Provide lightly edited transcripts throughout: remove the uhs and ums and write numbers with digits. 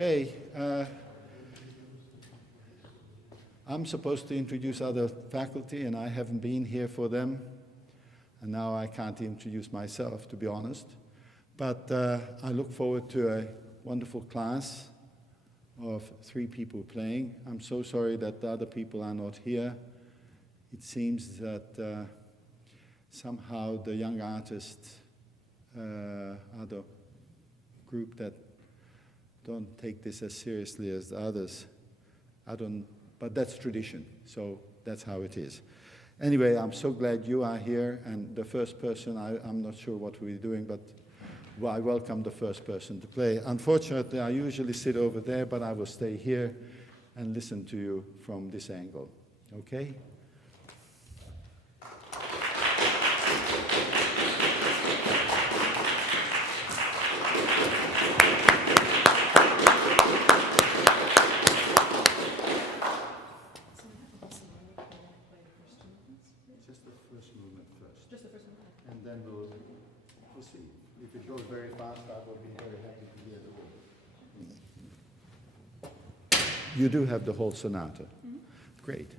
Hey, I'm supposed to introduce other faculty, and I haven't been here for them. And now I can't introduce myself, to be honest. But I look forward to a wonderful class of 3 people playing. I'm so sorry that the other people are not here. It seems that somehow the young artists are the group that don't take this as seriously as the others. But that's tradition, so that's how it is. Anyway, I'm so glad you are here, and the first person, I'm not sure what we're doing, but I welcome the first person to play. Unfortunately, I usually sit over there, but I will stay here and listen to you from this angle, okay? If it goes very fast, I will be very happy to hear the whole. You do have the whole sonata. Mm-hmm. Great.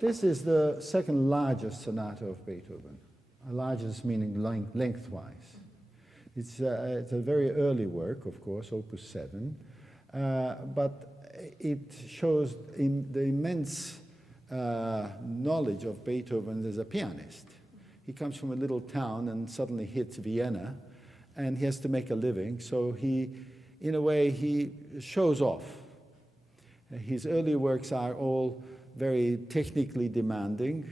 This is the second largest sonata of Beethoven. Largest meaning lengthwise. It's a very early work, of course, Opus 7, but it shows the immense knowledge of Beethoven as a pianist. He comes from a little town and suddenly hits Vienna, and he has to make a living, so he, in a way, he shows off. His early works are all very technically demanding.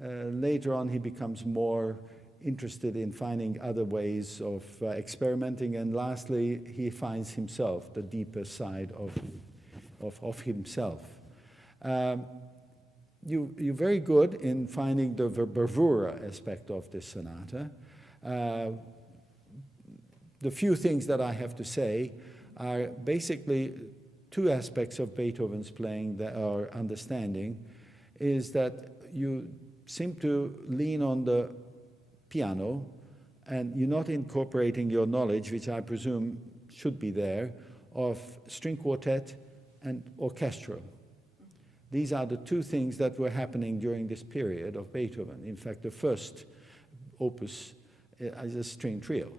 Later on, he becomes more interested in finding other ways of experimenting, and lastly, he finds himself, the deeper side of himself. You're very good in finding the bravura aspect of this sonata. The few things that I have to say are basically two aspects of Beethoven's playing that are understanding, is that you seem to lean on the piano and you're not incorporating your knowledge, which I presume should be there, of string quartet and orchestral. These are the two things that were happening during this period of Beethoven. In fact, the first opus is a string trio.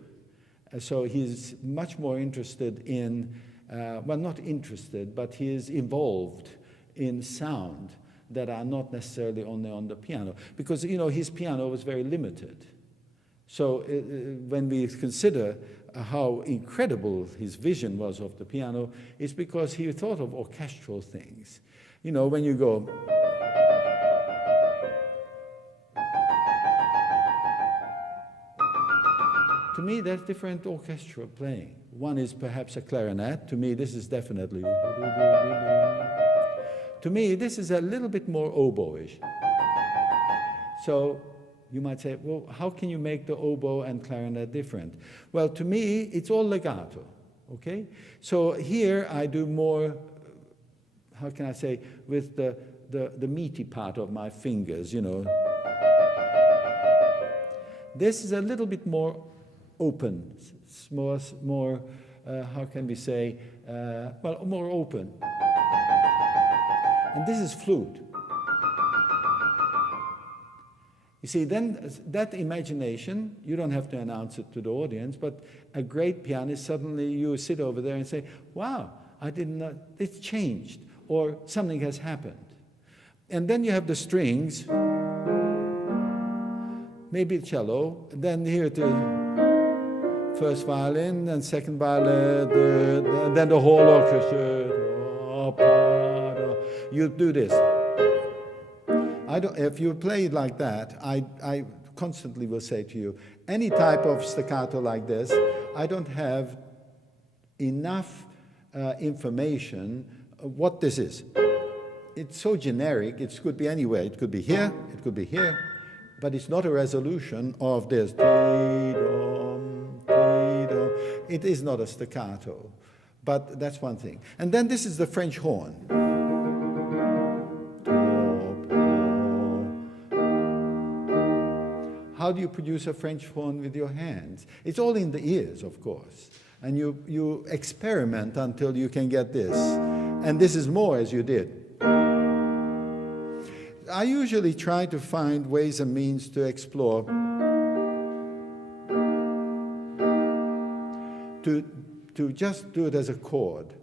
So he's much more interested in, well, not interested, but he is involved in sound that are not necessarily only on the piano. Because, you know, his piano was very limited. So when we consider how incredible his vision was of the piano, it's because he thought of orchestral things. You know, when you go... To me, that's different orchestral playing. One is perhaps a clarinet. To me, this is definitely... To me, this is a little bit more oboe-ish. So you might say, well, how can you make the oboe and clarinet different? Well, to me, it's all legato, okay? So here I do more, how can I say, with the meaty part of my fingers, you know. This is a little bit more open, more how can we say, well, more open. And this is flute. You see, then that imagination, you don't have to announce it to the audience, but a great pianist, suddenly you sit over there and say, wow, I didn't know, it's changed, or something has happened. And then you have the strings, maybe cello, then here the first violin, and second violin, and then the whole orchestra. You do this. If you play it like that, I constantly will say to you, any type of staccato like this, I don't have enough information what this is. It's so generic, it could be anywhere. It could be here, it could be here, but it's not a resolution of this. It is not a staccato, but that's one thing. And then this is the French horn. How do you produce a French horn with your hands? It's all in the ears, of course. And you experiment until you can get this. And this is more as you did. I usually try to find ways and means to explore, to just do it as a chord.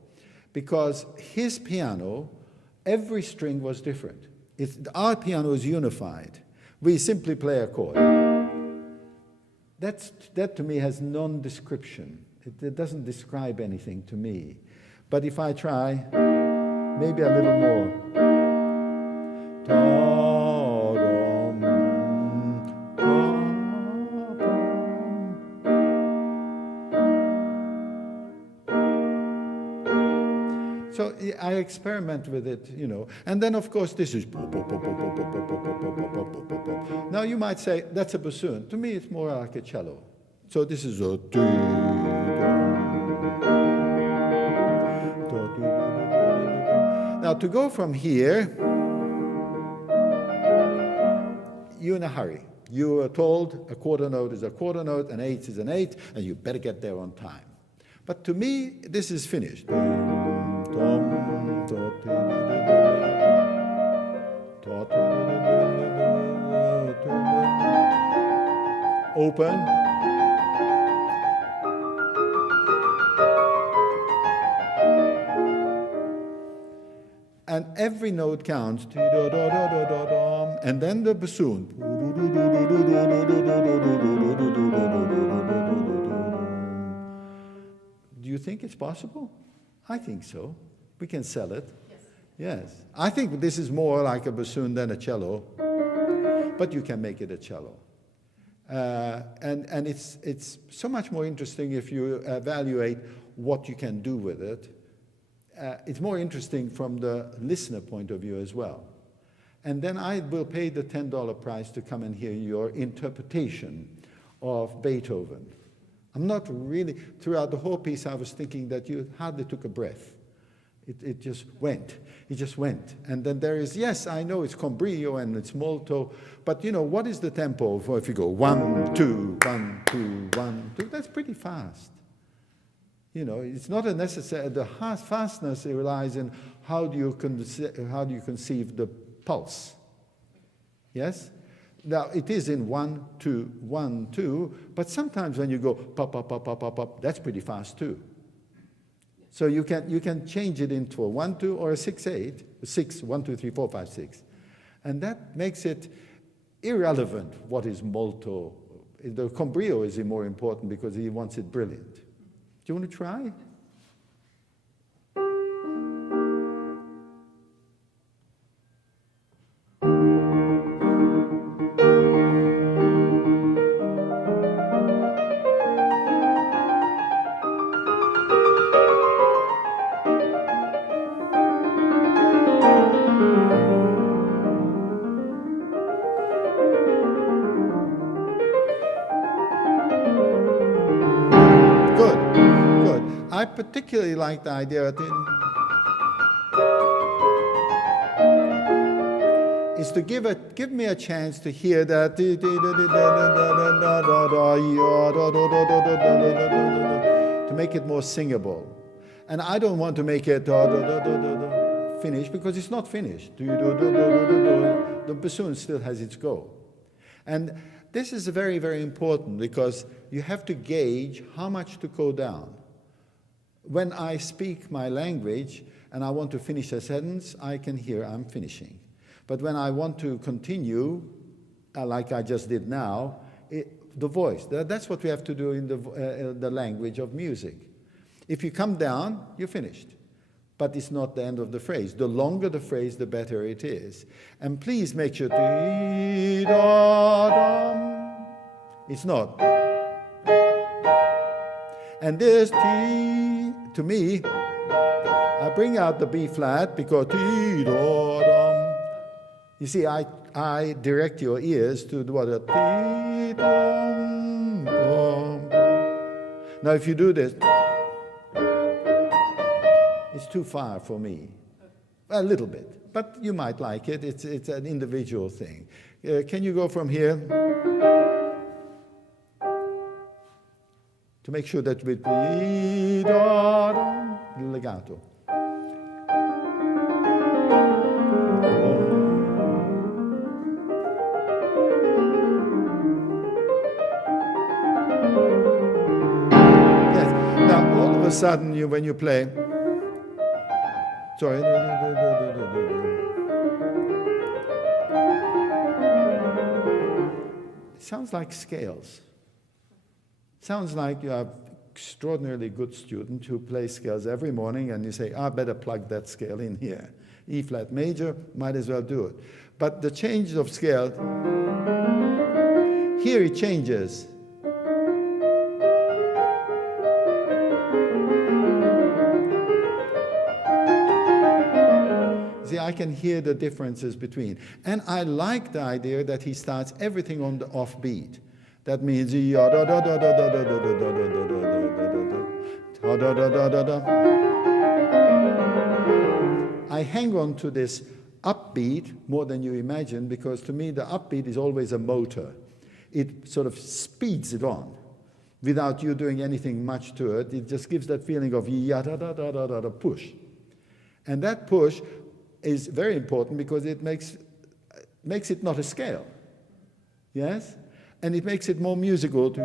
Because his piano, every string was different. Our piano is unified. We simply play a chord. That to me has non-description. It doesn't describe anything to me. But if I try, maybe a little more. So I experiment with it, you know. And then, of course, this is... Now, you might say, that's a bassoon. To me, it's more like a cello. So this is a... Now, to go from here, you're in a hurry. You are told a quarter note is a quarter note, an eighth is an eighth, and you better get there on time. But to me, this is finished. Open. And every note counts. And then the bassoon. Do you think it's possible? I think so. We can sell it. Yes. I think this is more like a bassoon than a cello, but you can make it a cello. And it's so much more interesting if you evaluate what you can do with it. It's more interesting from the listener point of view as well. And then I will pay the $10 price to come and hear your interpretation of Beethoven. I'm not really, throughout the whole piece I was thinking that you hardly took a breath. It just went. It just went. And then there is, yes, I know it's con brio and it's molto, but you know, what is the tempo for if you go 1, 2, 1, 2, 1, 2? That's pretty fast. You know, it's not a necessary, the fastness relies in how do you conceive the pulse. Yes? Now, it is in 1, 2, 1, 2, but sometimes when you go pop, pop, pop, pop, pop, pop, that's pretty fast too. So you can change it into a 1, 2 or a 6, 8, 6, 1, 2, 3, 4, 5, 6. And that makes it irrelevant what is molto. The con brio is more important because he wants it brilliant. Do you want to try? I particularly like the idea is to give me a chance to hear that to make it more singable. And I don't want to make it finished because it's not finished. The bassoon still has its go. And this is very, very important because you have to gauge how much to go down. When I speak my language and I want to finish a sentence, I can hear I'm finishing. But when I want to continue, like I just did now, the voice, that's what we have to do in the language of music. If you come down, you're finished. But it's not the end of the phrase. The longer the phrase, the better it is. And please make sure to... It's not. And this T, to me, I bring out the B flat because T, do, dum. You see, I direct your ears to what a T, dum, dum. Now, if you do this, it's too far for me. A little bit, but you might like it. It's an individual thing. Can you go from here? To make sure that with legato. Yes. Now, all of a sudden, when you play, sorry. It sounds like scales. Sounds like you have extraordinarily good student who plays scales every morning and you say, I better plug that scale in here. E flat major, might as well do it. But the change of scale, here it changes. See, I can hear the differences between. And I like the idea that he starts everything on the offbeat. That means I hang on to this upbeat more than you imagine, because to me the upbeat is always a motor. It sort of speeds it on without you doing anything much to it. It just gives that feeling of push. And that push is very important because it makes it not a scale. Yes? And it makes it more musical. So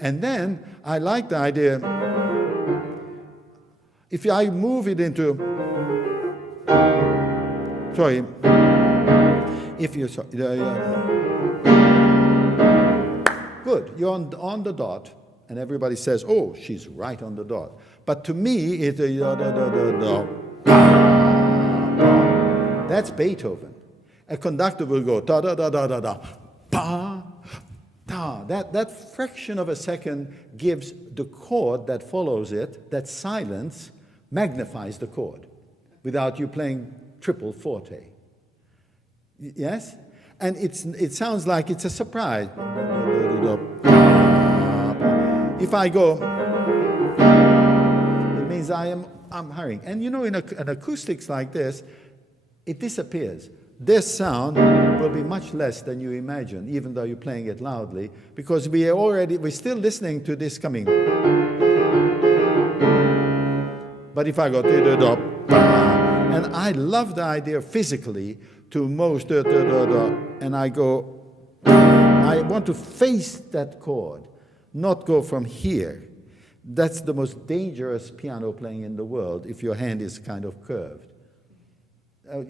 and then I like the idea, if I move it into, sorry, if you, good, you're on the dot, and everybody says, oh, she's right on the dot. But to me, it's that's Beethoven. A conductor will go da da da da da da, pa, ta. That fraction of a second gives the chord that follows it, that silence magnifies the chord without you playing triple forte. Yes? And it sounds like it's a surprise. If I go, it means I'm hurrying. And you know, in an acoustics like this, it disappears. This sound will be much less than you imagine, even though you're playing it loudly, because we're still listening to this coming. But if I go, and I love the idea physically to most, and I go, I want to face that chord, not go from here. That's the most dangerous piano playing in the world if your hand is kind of curved.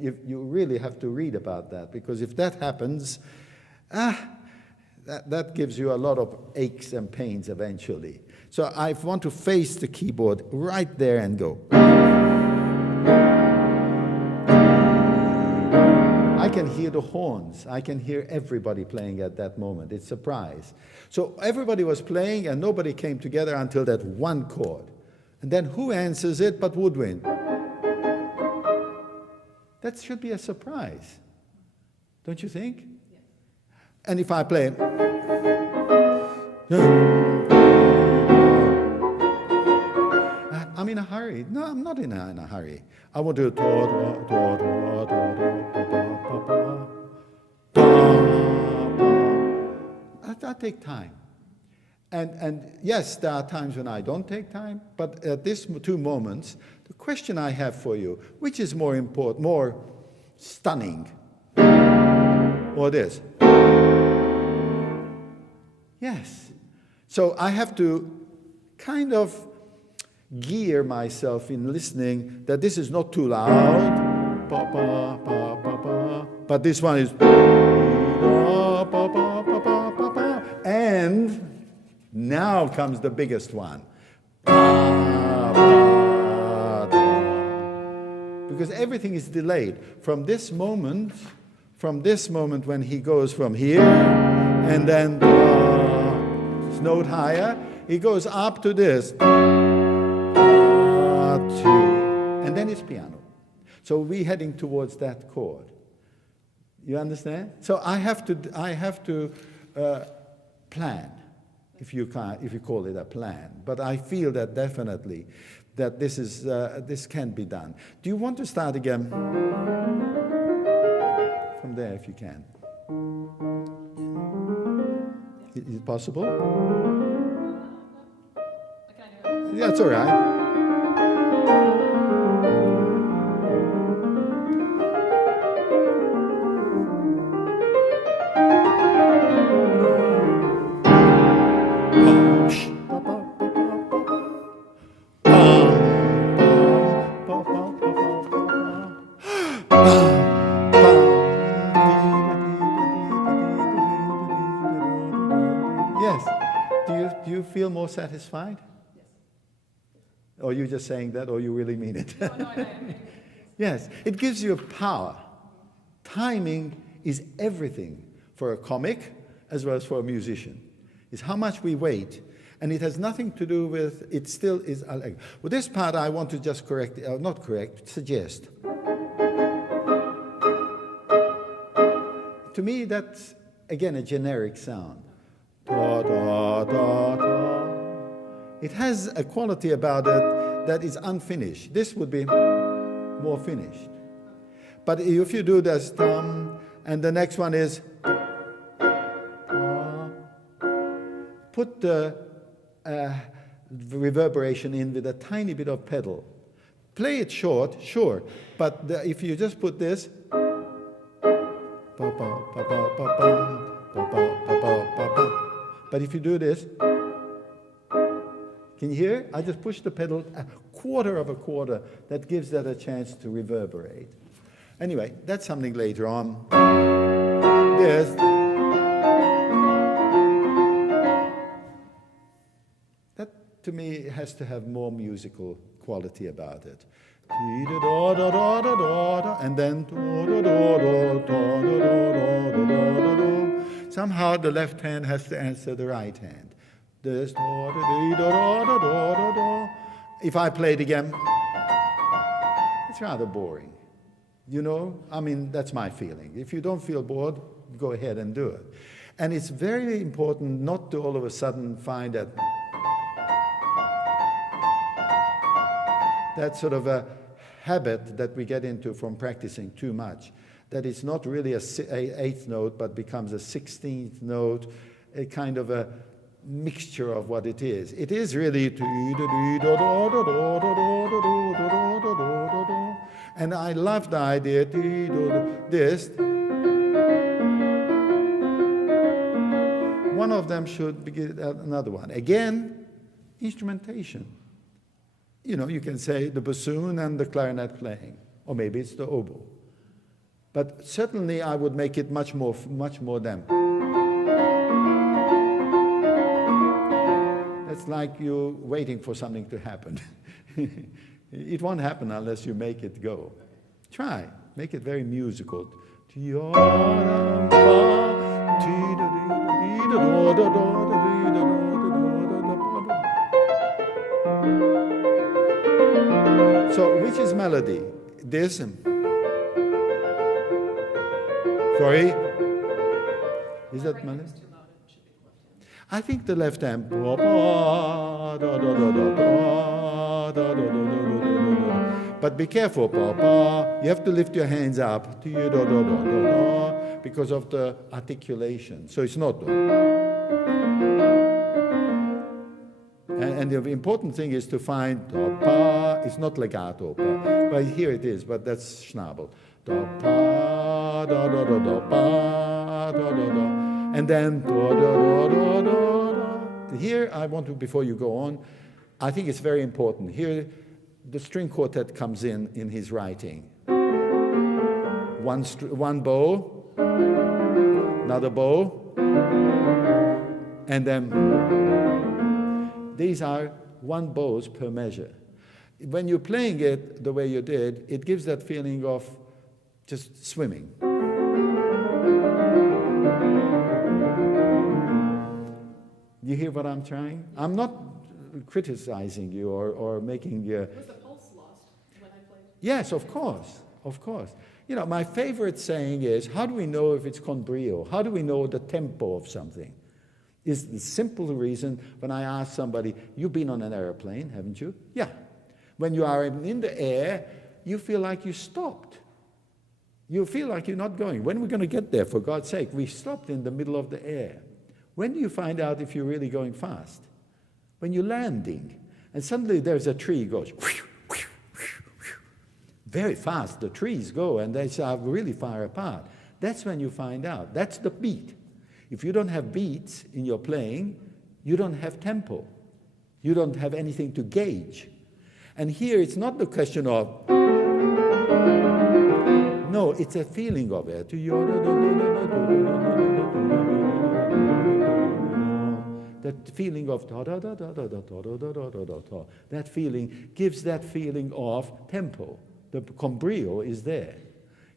You really have to read about that, because if that happens, that gives you a lot of aches and pains eventually. So I want to face the keyboard right there and go. I can hear the horns. I can hear everybody playing at that moment. It's a surprise. So everybody was playing and nobody came together until that one chord. And then who answers it but woodwind? That should be a surprise. Don't you think? Yes. And if I play, I'm in a hurry. No, I'm not in a hurry. I want to I take time. And yes, there are times when I don't take time, but at these two moments, the question I have for you, which is more important, more stunning, or this? Yes. So I have to kind of gear myself in listening that this is not too loud, but this one is, and now comes the because everything is delayed. From this moment when he goes from here, and then this note higher, he goes up to this, and then it's piano. So we're heading towards that chord. You understand? So I have to plan, if you call it a plan. But I feel that definitely that this can be done. Do you want to start again? From there, if you can. Is it possible? Yeah, it's all right. Feel more satisfied? Yes. Or you just saying that, or you really mean it? No, I am. Yes, it gives you power. Timing is everything for a comic as well as for a musician. It's how much we wait, and it has nothing to do with, it still is allegro. Well, this part I want to just suggest. To me, that's, again, a generic sound. Da, da, da, da. It has a quality about it that is unfinished. This would be more finished. But if you do this, and the next one is, put the reverberation in with a tiny bit of pedal. Play it short, sure, but if you just put this, but if you do this, can you hear? I just push the pedal a quarter of a quarter. That gives that a chance to reverberate. Anyway, that's something later on. This. That, to me, has to have more musical quality about it. And then somehow the left hand has to answer the right hand. This. If I play it again, it's rather boring. You know, I mean, that's my feeling. If you don't feel bored, go ahead and do it. And it's very important not to all of a sudden find that sort of a habit that we get into from practicing too much, that it's not really a eighth note, but becomes a 16th note, a kind of a mixture of what it is. It is really, and I love the idea, this. One of them should begin another one. Again, instrumentation. You know, you can say the bassoon and the clarinet playing, or maybe it's the oboe. But certainly I would make it much more them. It's like you waiting for something to happen. It won't happen unless you make it go. Try. Make it very musical. So, which is melody? This. Sorry? Is that melody? I think the left hand. But be careful, you have to lift your hands up because of the articulation. So it's not. And the important thing is to find it's not legato, but here it is, but that's Schnabel. And then here I want to, before you go on, I think it's very important. Here the string quartet comes in his writing. One bow, another bow, and then these are one bows per measure. When you're playing it the way you did, it gives that feeling of just swimming. You hear what I'm trying? I'm not criticizing you or making you... Was the pulse lost when I played? Yes, of course, of course. You know, my favorite saying is, how do we know if it's con brio? How do we know the tempo of something? It's the simple reason when I ask somebody, you've been on an airplane, haven't you? Yeah. When you are in the air, you feel like you stopped. You feel like you're not going. When are we going to get there, for God's sake? We stopped in the middle of the air. When do you find out if you're really going fast? When you're landing. And suddenly there's a tree goes very fast. The trees go and they are really far apart. That's when you find out. That's the beat. If you don't have beats in your playing, you don't have tempo. You don't have anything to gauge. And here it's not the question of, no, it's a feeling of it. That feeling of that feeling gives that feeling of tempo. The con brio is there.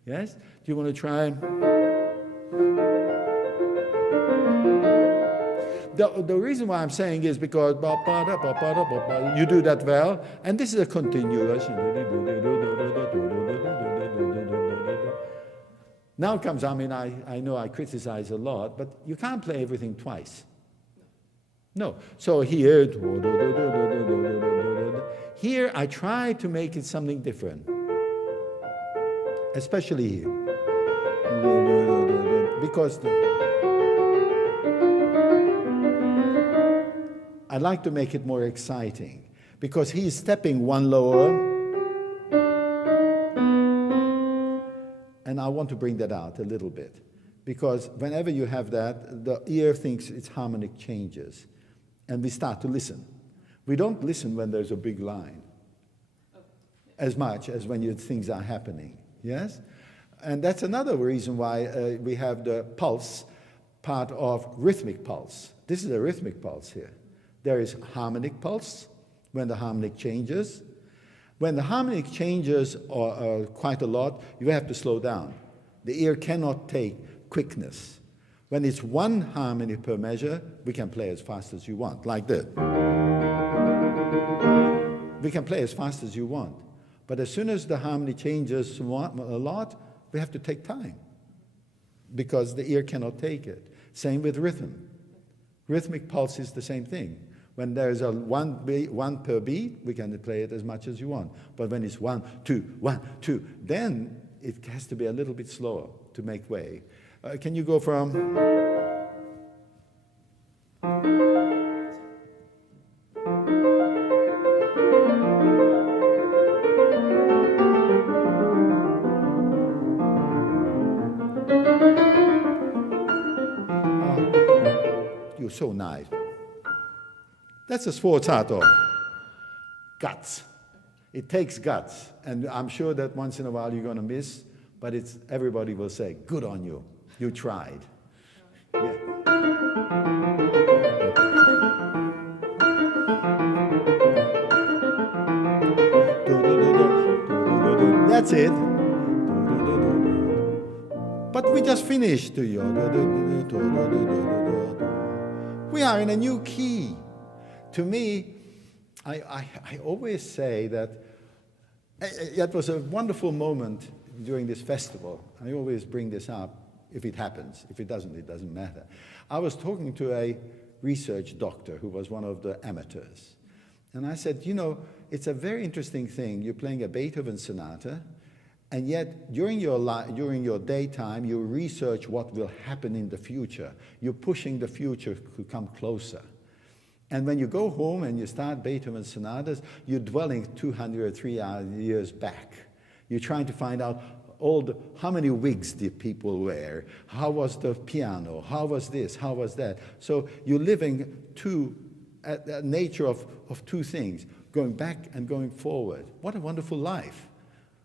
Yes? Do you want to try? The reason why I'm saying is because you do that well, and this is a continuation. Now comes, I mean, I know I criticize a lot, but you can't play everything twice. No. So here I try to make it something different, especially here, because I like to make it more exciting, because he's stepping one lower, and I want to bring that out a little bit, because whenever you have that, the ear thinks it's harmonic changes, and we start to listen. We don't listen when there's a big line, as much as when things are happening, yes? And that's another reason why we have the pulse part of rhythmic pulse. This is a rhythmic pulse here. There is harmonic pulse, when the harmonic changes. When the harmonic changes quite a lot, you have to slow down. The ear cannot take quickness. When it's one harmony per measure, we can play as fast as you want, like this. We can play as fast as you want. But as soon as the harmony changes a lot, we have to take time, because the ear cannot take it. Same with rhythm. Rhythmic pulse is the same thing. When there's a one per beat, we can play it as much as you want. But when it's 1, 2, 1, 2, then it has to be a little bit slower to make way. Can you go from... You're so nice. That's a sforzato. Guts. It takes guts. And I'm sure that once in a while you're going to miss, but everybody will say, good on you. You tried. Yeah. That's it. But we just finished. We are in a new key. To me, I always say that it was a wonderful moment during this festival. I always bring this up if it happens. If it doesn't matter. I was talking to a research doctor who was one of the amateurs. And I said, you know, it's a very interesting thing. You're playing a Beethoven sonata, and yet during your daytime, you research what will happen in the future. You're pushing the future to come closer. And when you go home and you start Beethoven sonatas, you're dwelling 200 or 300 years back. You're trying to find out how many wigs did people wear? How was the piano? How was this? How was that? So you're living a nature of two things, going back and going forward. What a wonderful life.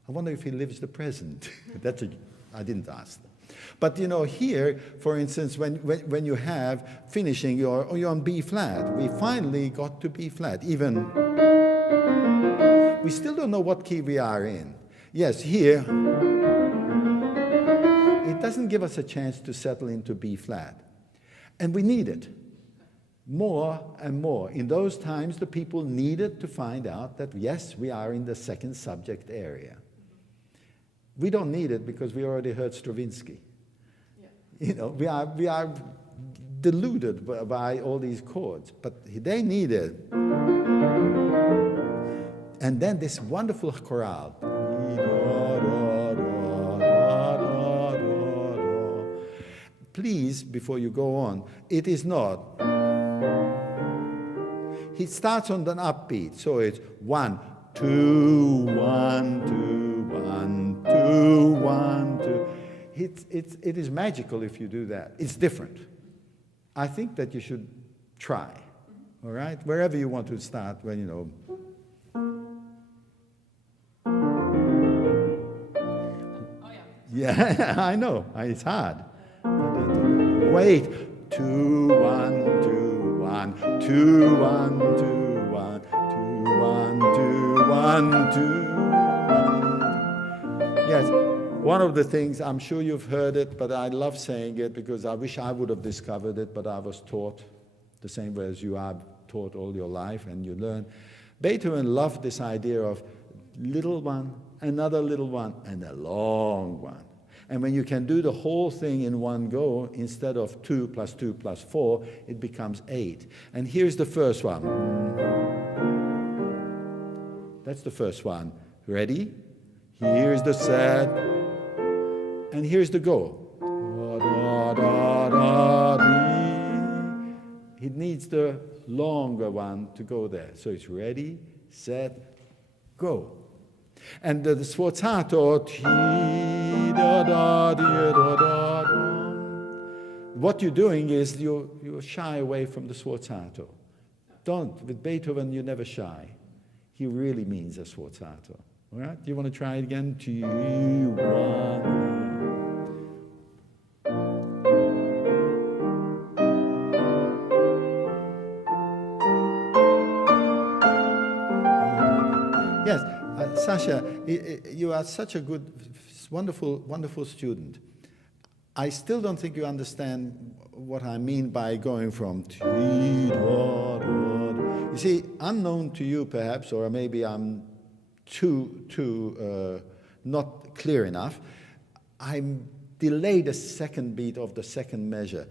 I wonder if he lives the present. I didn't ask them. But you know, here, for instance, when you have finishing, you're on B flat. We finally got to B flat. Even We still don't know what key we are in. Yes, here, it doesn't give us a chance to settle into B flat. And we need it more and more. In those times, the people needed to find out that, yes, we are in the second subject area. We don't need it because we already heard Stravinsky. Yeah. You know, we are deluded by all these chords, but they need it. And then this wonderful chorale. Please, before you go on, it is not. He starts on an upbeat, so it's 1, 2, 1, 2, 1, 2, 1, 2. It is magical if you do that. It's different. I think that you should try, all right? Wherever you want to start, when you know. Oh, yeah. Yeah, I know. It's hard. Wait. 2, 1, 2, 1, 2, 1, 2, 1, 2, 1, 2, 1, 2. Yes, one of the things, I'm sure you've heard it, but I love saying it because I wish I would have discovered it, but I was taught the same way as you are taught all your life and you learn. Beethoven loved this idea of little one, another little one, and a long one. And when you can do the whole thing in one go, instead of 2 plus 2 plus 4, it becomes 8. And here's the first one. That's the first one. Ready? Here's the sad. And here's the go. It needs the longer one to go there. So it's ready, set, go. And the sforzato, what you're doing is you shy away from the sforzato. Don't. With Beethoven, you never shy. He really means a sforzato. All right? You want to try it again? Yes. Sasha, you are such a good, wonderful student. I still don't think you understand what I mean by going from you see, unknown to you perhaps, or maybe I'm too not clear enough, I'm delayed a second beat of the second measure.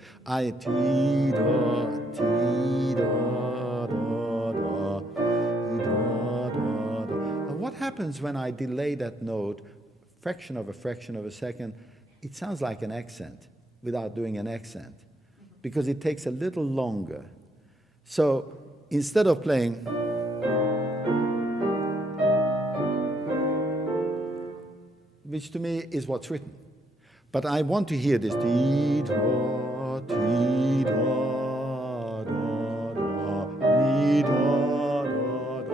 What happens when I delay that note, fraction of a second, it sounds like an accent without doing an accent, because it takes a little longer. So instead of playing, which to me is what's written, but I want to hear this.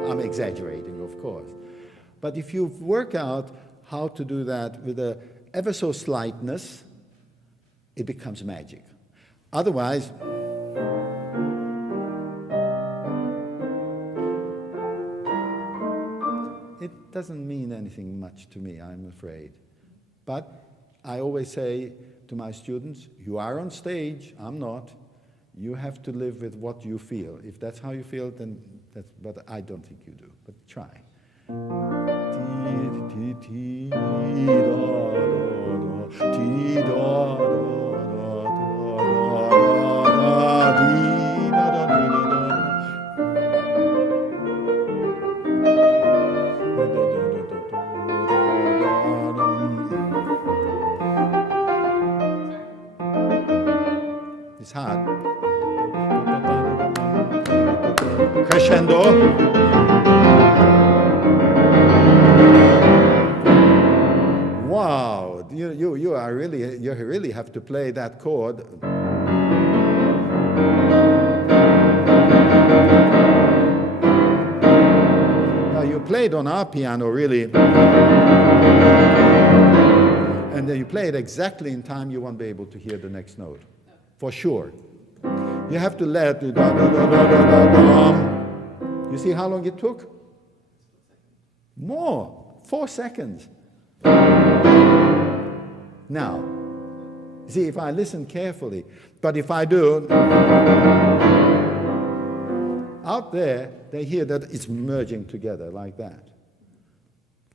I'm exaggerating, of course. But if you work out how to do that with a ever so slightness, it becomes magic. Otherwise, it doesn't mean anything much to me, I'm afraid. But I always say to my students, you are on stage, I'm not. You have to live with what you feel. If that's how you feel, then that's, but I don't think you do, but try. It's hard. Crescendo. Wow, you really have to play that chord. Now you played on our piano really, and then you play it exactly in time, you won't be able to hear the next note, for sure. You have to let it. You see how long it took? More, 4 seconds. Now, see, if I listen carefully, but if I do, out there, they hear that it's merging together like that.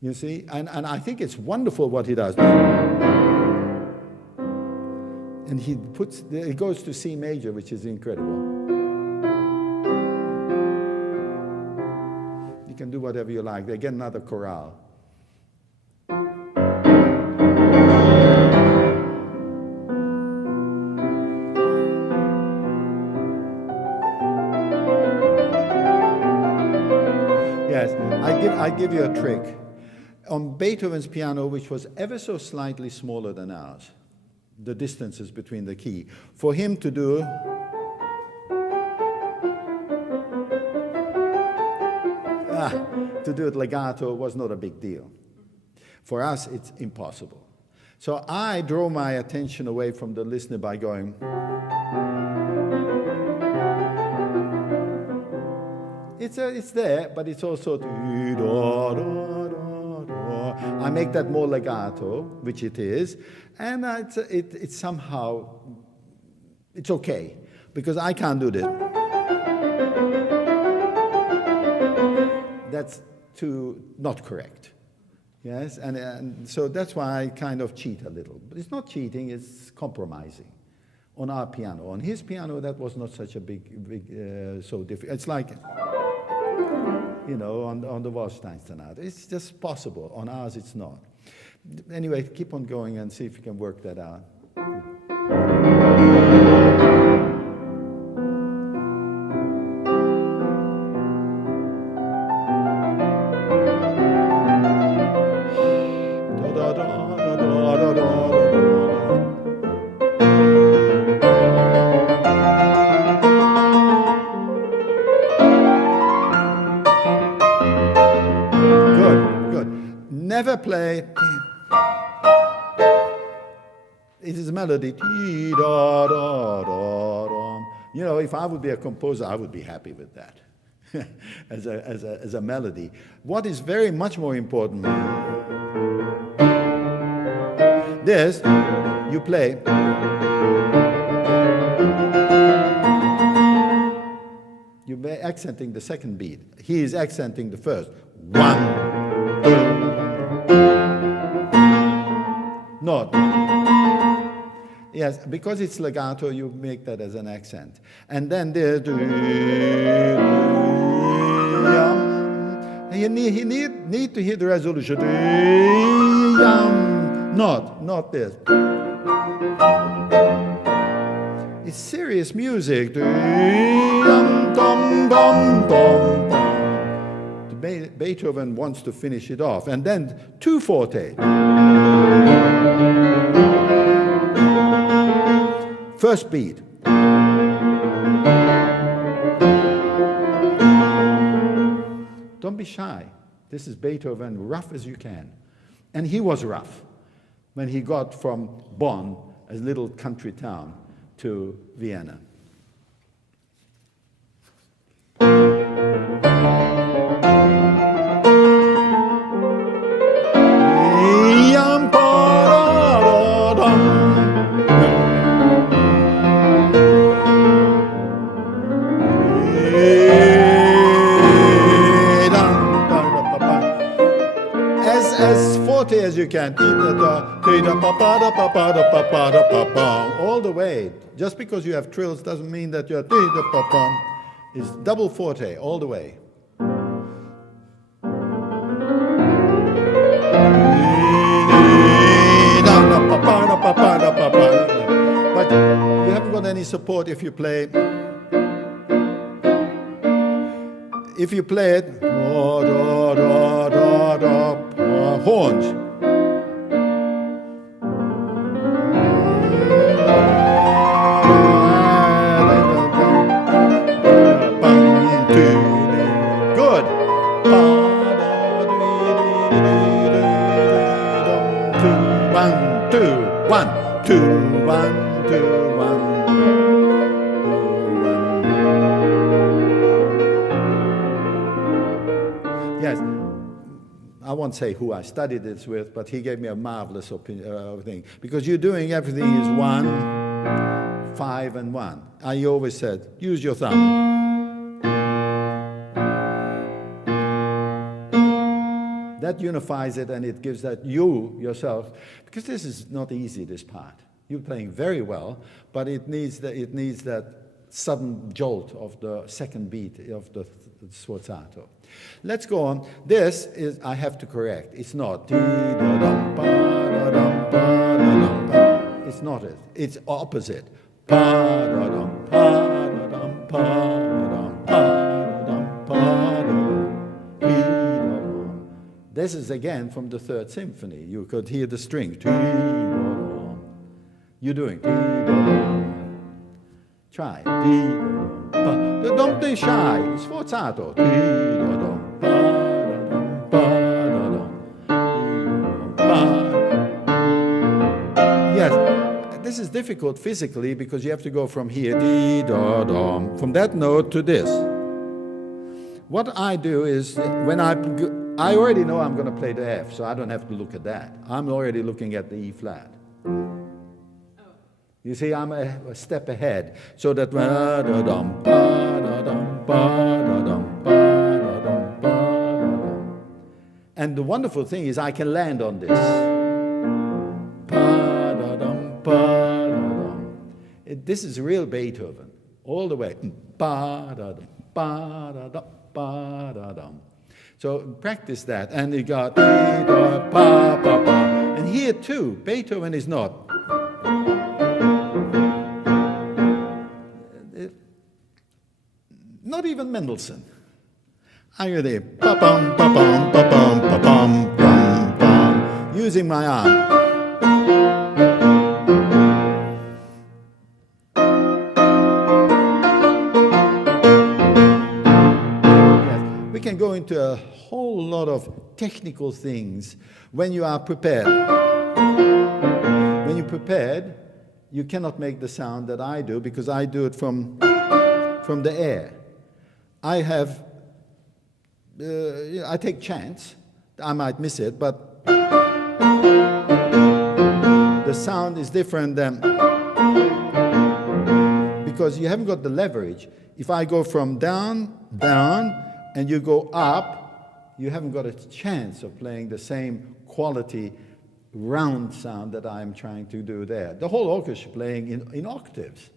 You see? And I think it's wonderful what he does. And it goes to C major, which is incredible. You can do whatever you like. They get another chorale. Yes, I give you a trick. On Beethoven's piano, which was ever so slightly smaller than ours, the distances between the key, for him to do it legato was not a big deal. For us, it's impossible. So I draw my attention away from the listener by going. It's there, but it's also. I make that more legato, which it is, and it's somehow, it's okay, because I can't do this. That's not correct. Yes, and so that's why I kind of cheat a little. But it's not cheating, it's compromising on our piano. On his piano, that was not such a so difficult. It's like, on the Wallstein Sonata. It's just possible. On ours, it's not. Anyway, keep on going and see if you can work that out. Never play. It is a melody. If I would be a composer, I would be happy with that as a melody. What is very much more important, this, you play. You're accenting the second beat. He is accenting the first. 1, 2. Not. Yes, because it's legato, you make that as an accent. And then there's you need to hear the resolution. Not this. It's serious music. Beethoven wants to finish it off. And then 2 forte. First beat. Don't be shy. This is Beethoven, rough as you can. And he was rough when he got from Bonn, a little country town, to Vienna. As forte as you can. All the way. Just because you have trills doesn't mean that you're it's double forte all the way. But you haven't got any support if you play. If you play it, horns. Good. 1, 2, 1, 2, 1, 2, 1. Yes. won't say who I studied this with, but he gave me a marvelous thing. Because you're doing everything is 1, 5, and 1. I always said, use your thumb. That unifies it, and it gives that you, yourself, because this is not easy, this part. You're playing very well, but it needs that sudden jolt of the second beat of the sforzato. Let's go on. This is, I have to correct. It's not. It's not it. It's opposite. This is again from the Third Symphony. You could hear the string. You're doing. Try. Don't be shy. Sforzato. Yes, this is difficult physically because you have to go from here, from that note to this. What I do is when I already know I'm going to play the F, so I don't have to look at that. I'm already looking at the E flat. You see, I'm a step ahead, so that and the wonderful thing is I can land on this. This is real Beethoven, all the way. So practice that, and you got and here too, Beethoven is not. Not even Mendelssohn. I go there, using my arm. Yes. We can go into a whole lot of technical things when you are prepared. When you're prepared, you cannot make the sound that I do because I do it from the air. I take chance. I might miss it, but the sound is different than because you haven't got the leverage. If I go from down, and you go up, you haven't got a chance of playing the same quality round sound that I'm trying to do there. The whole orchestra playing in octaves.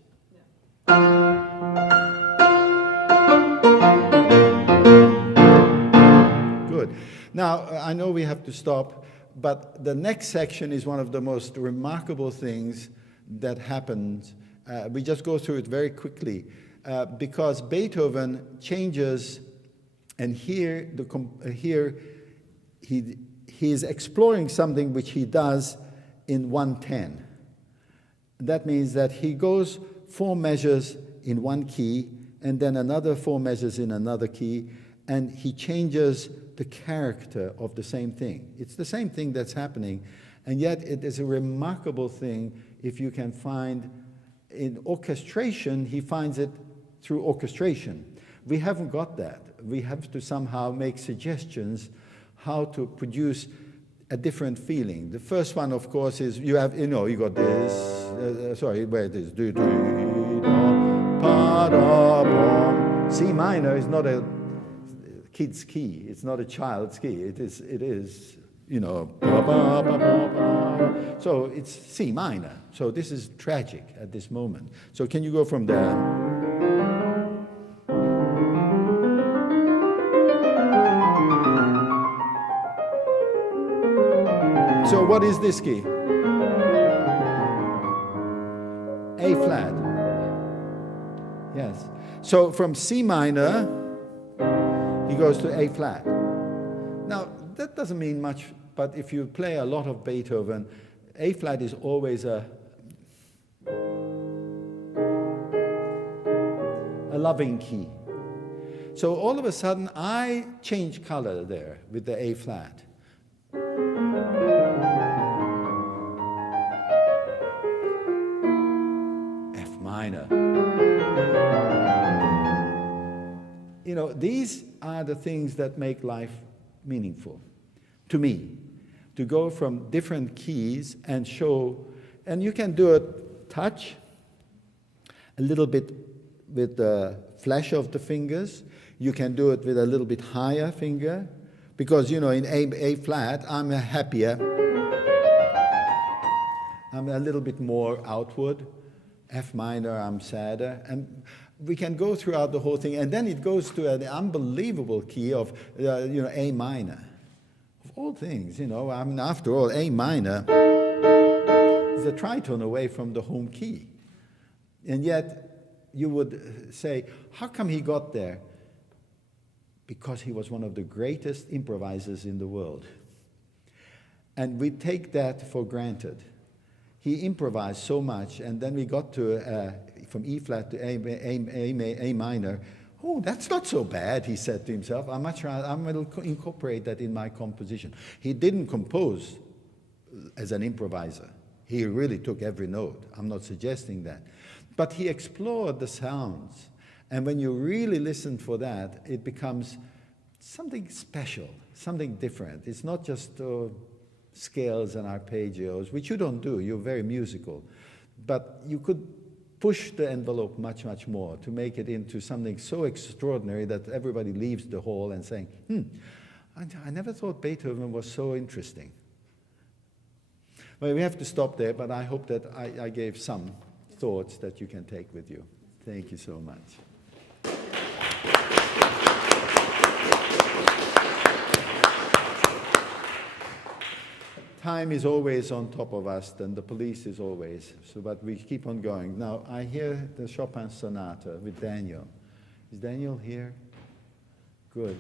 Good. Now, I know we have to stop, but the next section is one of the most remarkable things that happens. We just go through it very quickly because Beethoven changes, and here he is exploring something which he does in 110. That means that he goes 4 measures in one key, and then another 4 measures in another key, and he changes the character of the same thing. It's the same thing that's happening, and yet it is a remarkable thing if you can find in orchestration, he finds it through orchestration. We haven't got that. We have to somehow make suggestions how to produce a different feeling. The first one, of course, is you got this, sorry, where it is, C minor is not a kid's key. It's not a child's key. It is, so it's C minor. So this is tragic at this moment. So can you go from there? So what is this key? A flat. Yes. So from C minor, he goes to A flat. Now, that doesn't mean much, but if you play a lot of Beethoven, A flat is always a loving key. So all of a sudden, I change color there with the A flat. F minor. These are the things that make life meaningful. to me, to go from different keys and show, and you can do it touch, a little bit with the flash of the fingers. You can do it with a little bit higher finger, because, you know, in A flat, I'm happier. I'm a little bit more outward. F minor, I'm sadder. And we can go throughout the whole thing, and then it goes to an unbelievable key of, A minor. Of all things, I mean, after all, A minor is a tritone away from the home key. And yet, you would say, how come he got there? Because he was one of the greatest improvisers in the world. And we take that for granted. He improvised so much, and then we got to, from E flat to A minor. Oh, that's not so bad, he said to himself. I'm going to incorporate that in my composition. He didn't compose as an improviser. He really took every note. I'm not suggesting that. But he explored the sounds. And when you really listen for that, it becomes something special, something different. It's not just scales and arpeggios, which you don't do. You're very musical. But you could push the envelope much, much more to make it into something so extraordinary that everybody leaves the hall and saying, I never thought Beethoven was so interesting. Well, we have to stop there, but I hope that I gave some thoughts that you can take with you. Thank you so much. Time is always on top of us, and the police is always, but we keep on going. Now, I hear the Chopin Sonata with Daniel. Is Daniel here? Good.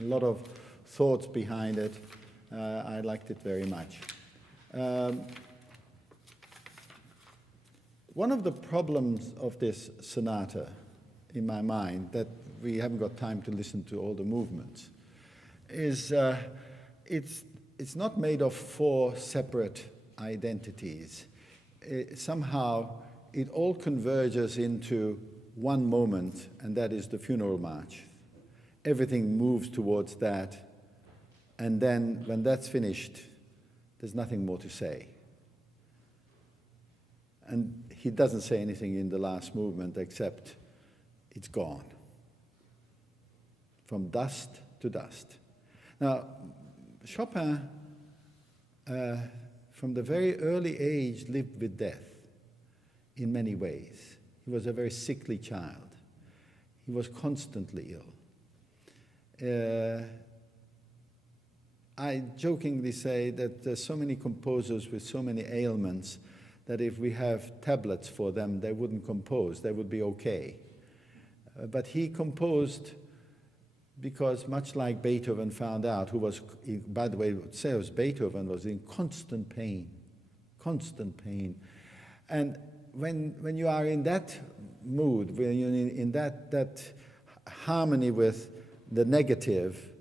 a lot of thoughts behind it. I liked it very much. One of the problems of this sonata, in my mind, that we haven't got time to listen to all the movements, is it's not made of 4 separate identities. Somehow it all converges into one moment, and that is the funeral march. Everything moves towards that, and then when that's finished, there's nothing more to say. And he doesn't say anything in the last movement except it's gone. From dust to dust. Now, Chopin, from the very early age, lived with death in many ways. He was a very sickly child. He was constantly ill. I jokingly say that there's so many composers with so many ailments that if we have tablets for them, they wouldn't compose. They would be okay. But he composed because, much like Beethoven found out, who was, by the way, Beethoven was in constant pain. And when you are in that mood, when you're in that harmony with the negative,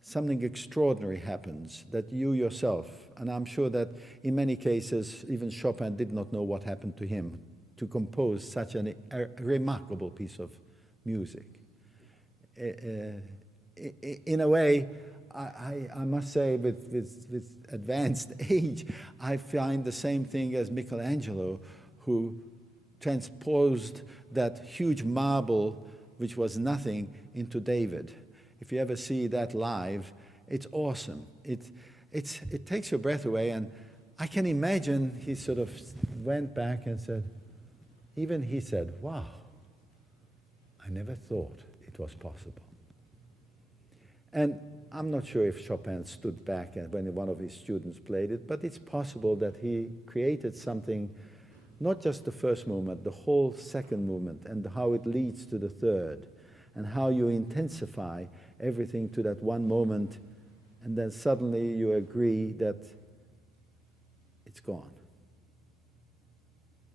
something extraordinary happens that you yourself, and I'm sure that in many cases, even Chopin did not know what happened to him to compose such a remarkable piece of music. In a way, I must say, with advanced age, I find the same thing as Michelangelo, who transposed that huge marble, which was nothing, into David. If you ever see that live, it's awesome. It takes your breath away, and I can imagine he sort of went back and said, even he said, wow, I never thought it was possible. And I'm not sure if Chopin stood back when one of his students played it, but it's possible that he created something, not just the first movement, the whole second movement, and how it leads to the third, and how you intensify everything to that one moment, and then suddenly you agree that it's gone.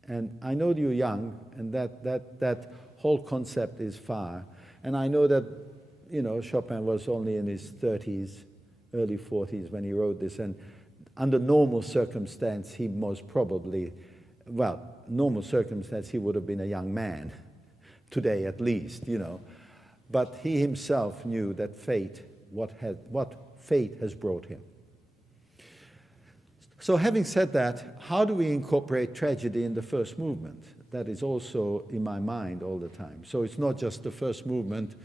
And I know you're young, and that whole concept is far. And I know that, you know, Chopin was only in his 30s, early 40s when he wrote this, and under normal circumstance, he most probably, well, normal circumstance, he would have been a young man, today at least, you know. But he himself knew that fate, what fate has brought him. So having said that, how do we incorporate tragedy in the first movement? That is also in my mind all the time. So it's not just the first movement,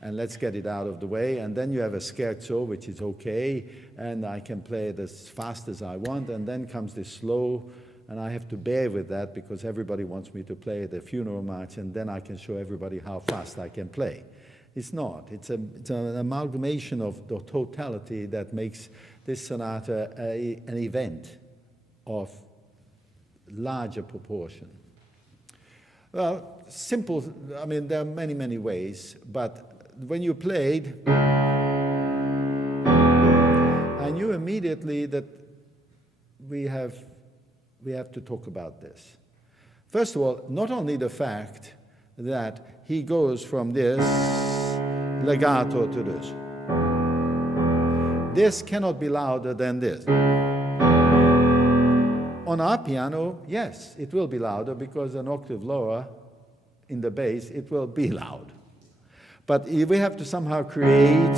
and let's get it out of the way, and then you have a scherzo, which is okay, and I can play it as fast as I want, and then comes this slow, and I have to bear with that because everybody wants me to play the funeral march, and then I can show everybody how fast I can play. It's not. It's an amalgamation of the totality that makes this sonata an event of larger proportion. Well, simple, I mean, there are many, many ways, but when you played, I knew immediately that we have to talk about this. First of all, not only the fact that he goes from this legato to this. This cannot be louder than this. On our piano, yes, it will be louder because an octave lower in the bass, it will be loud. But we have to somehow create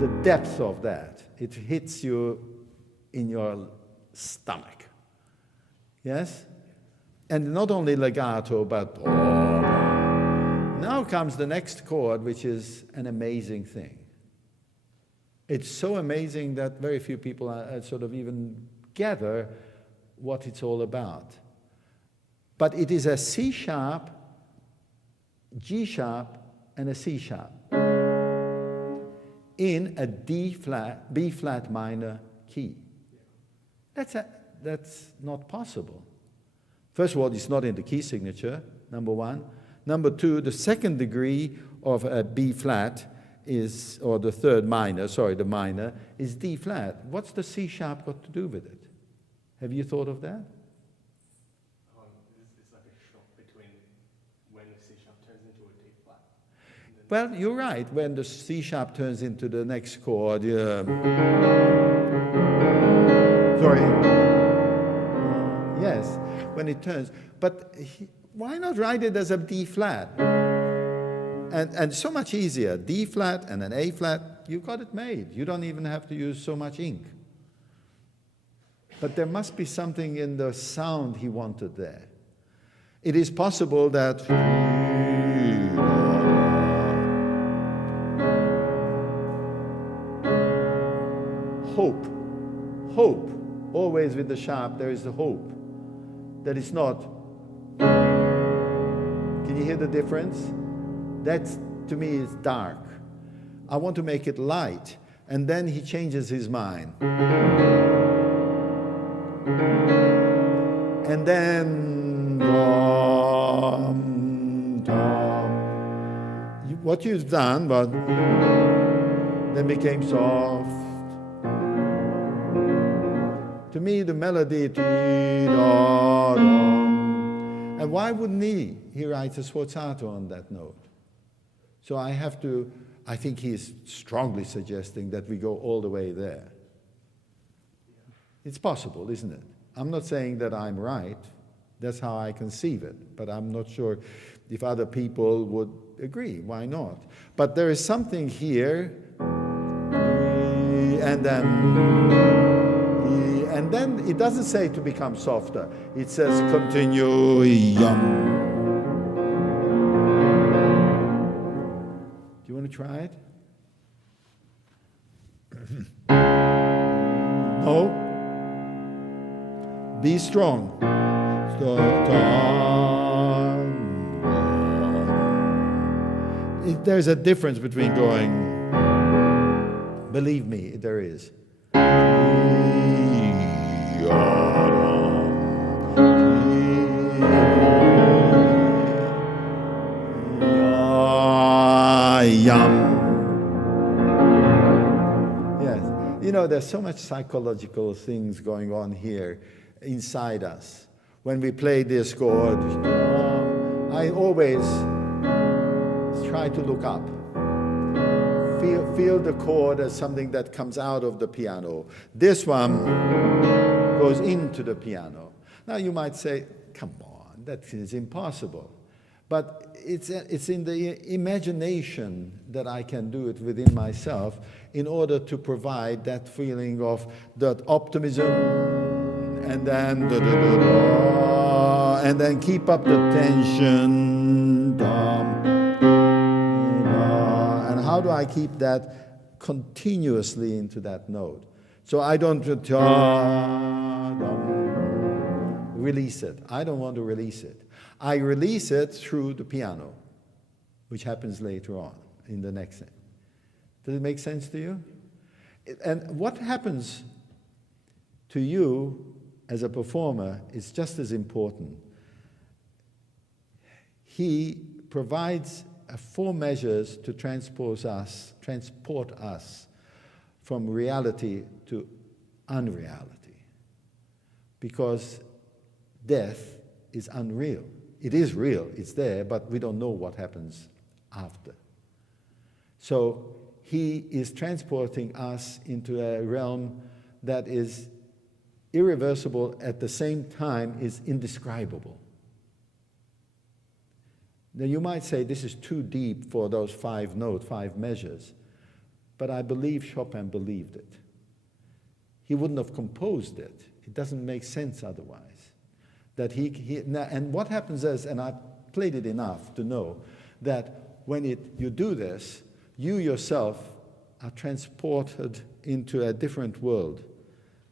the depth of that. It hits you in your stomach. Yes? And not only legato, but now comes the next chord, which is an amazing thing. It's so amazing that very few people sort of even gather what it's all about. But it is a C sharp, G sharp, and a C sharp in a B flat minor key. That's not possible. First of all, it's not in the key signature, number one. Number two, the second degree of a B flat is, or the third minor, sorry, the minor, is D flat. What's the C sharp got to do with it? Have you thought of that? It's like a shock between when the C sharp turns into a D flat. Well, you're right. When the C sharp turns into the next chord, sorry. Yes, when it turns. But why not write it as a D flat? And so much easier. D flat and an A flat, you got it made. You don't even have to use so much ink. But there must be something in the sound he wanted there. It is possible that hope, always with the sharp, there is the hope. That is not. Can you hear the difference? That's, to me, is dark. I want to make it light. And then he changes his mind. And then, what you've done, but then became soft. To me, the melody, and why wouldn't he? He writes a sforzato on that note. So I think he's strongly suggesting that we go all the way there. It's possible, isn't it? I'm not saying that I'm right. That's how I conceive it. But I'm not sure if other people would agree. Why not? But there is something here, and then it doesn't say to become softer. It says continue. Do you want to try it? No? Be strong. There's a difference between going, believe me, there is. Yes, you know, there's so much psychological things going on here inside us. When we play this chord, I always try to look up. Feel the chord as something that comes out of the piano. This one goes into the piano. Now you might say, come on, that is impossible. But it's in the imagination that I can do it within myself in order to provide that feeling of that optimism and then and then keep up the tension. And how do I keep that continuously into that note? So I don't release it. I don't want to release it. I release it through the piano, which happens later on in the next thing. Does it make sense to you? And what happens to you as a performer is just as important. He provides 4 measures to transport us from reality to unreality. Because death is unreal. It is real, it's there, but we don't know what happens after. So he is transporting us into a realm that is irreversible, at the same time is indescribable. Now you might say this is too deep for those 5 measures, but I believe Chopin believed it. He wouldn't have composed it. It doesn't make sense otherwise. That and what happens is, and I've played it enough to know, that when you do this, you yourself are transported into a different world.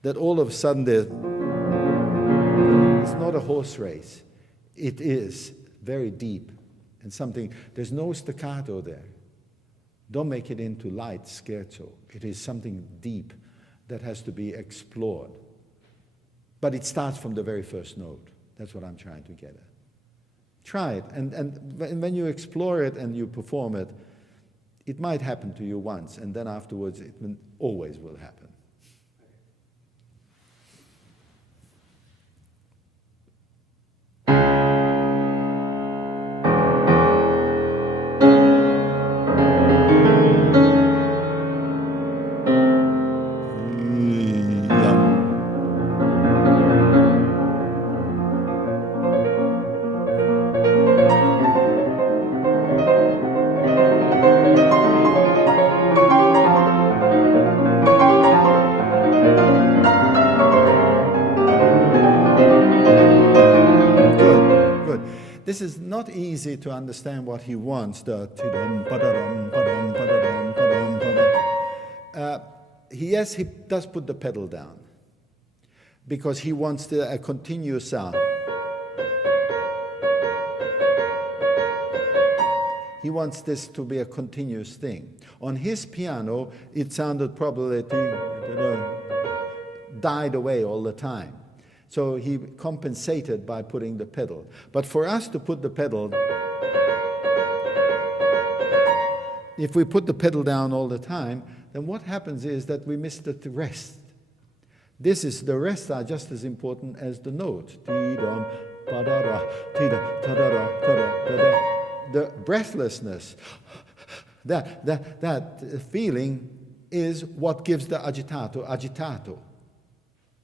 That all of a sudden it's not a horse race. It is very deep and something, there's no staccato there. Don't make it into light scherzo. It is something deep that has to be explored. But it starts from the very first note. That's what I'm trying to get at. Try it, and when you explore it and you perform it, it might happen to you once, and then afterwards it always will happen. This is not easy to understand what he wants. Yes, he does put the pedal down because he wants a continuous sound. He wants this to be a continuous thing. On his piano, it sounded probably died away all the time. So he compensated by putting the pedal. But for us to put the pedal, if we put the pedal down all the time, then what happens is that we miss the rest. The rests are just as important as the notes. The breathlessness, that feeling is what gives the agitato,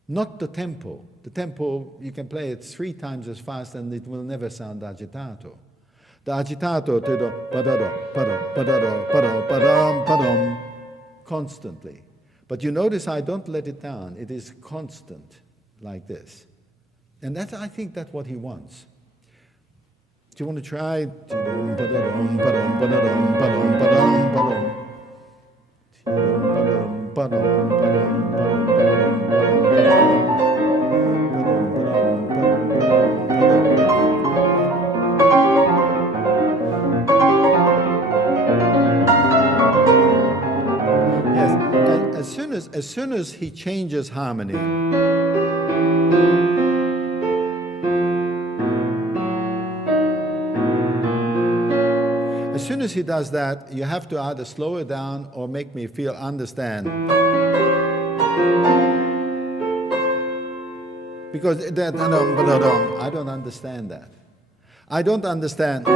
not the tempo. The tempo, you can play it 3 times as fast and it will never sound agitato. The agitato, constantly. But you notice I don't let it down. It is constant, like this. And I think that's what he wants. Do you want to try? As soon as he changes harmony, as soon as he does that, you have to either slow it down or make me understand. Because I don't understand that. I don't understand.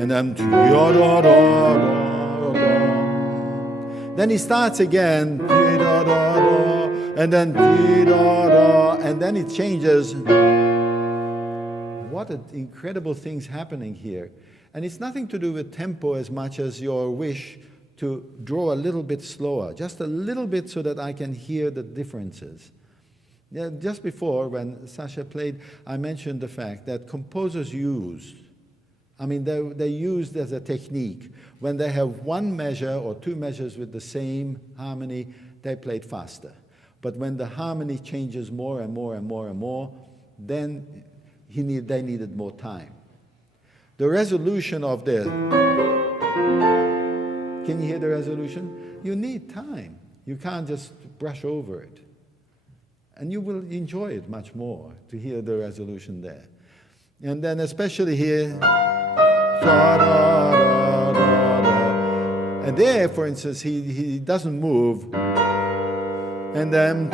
And then he starts again, and then it changes. What incredible things happening here. And it's nothing to do with tempo as much as your wish to draw a little bit slower, just a little bit so that I can hear the differences. Yeah, just before, when Sasha played, I mentioned the fact that composers use, they used as a technique. When they have one measure or 2 measures with the same harmony, they played faster. But when the harmony changes more and more and more and more, then they needed more time. The resolution of the... Can you hear the resolution? You need time. You can't just brush over it. And you will enjoy it much more to hear the resolution there. And then especially here... And there, for instance, he doesn't move. And then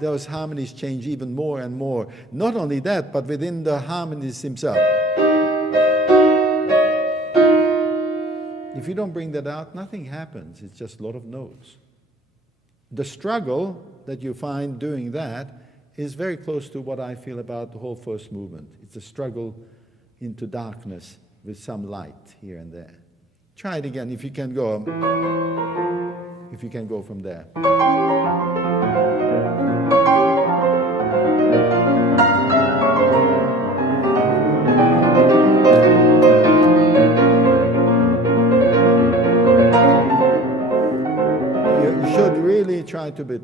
those harmonies change even more and more. Not only that, but within the harmonies himself. If you don't bring that out, nothing happens. It's just a lot of notes. The struggle that you find doing that is very close to what I feel about the whole first movement. It's a struggle into darkness with some light here and there. Try it again if you can go from there. You should really try to be...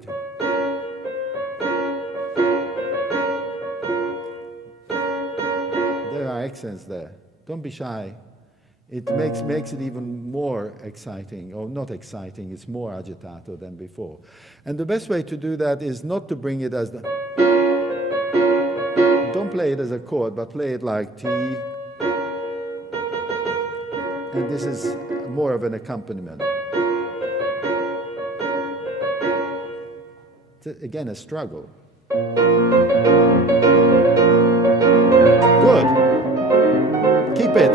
accents there. Don't be shy. It makes it even more exciting, or not exciting, it's more agitato than before. And the best way to do that is not to bring it as the... play it as a chord, but play it like T. And this is more of an accompaniment. It's again a struggle. Good. Keep it.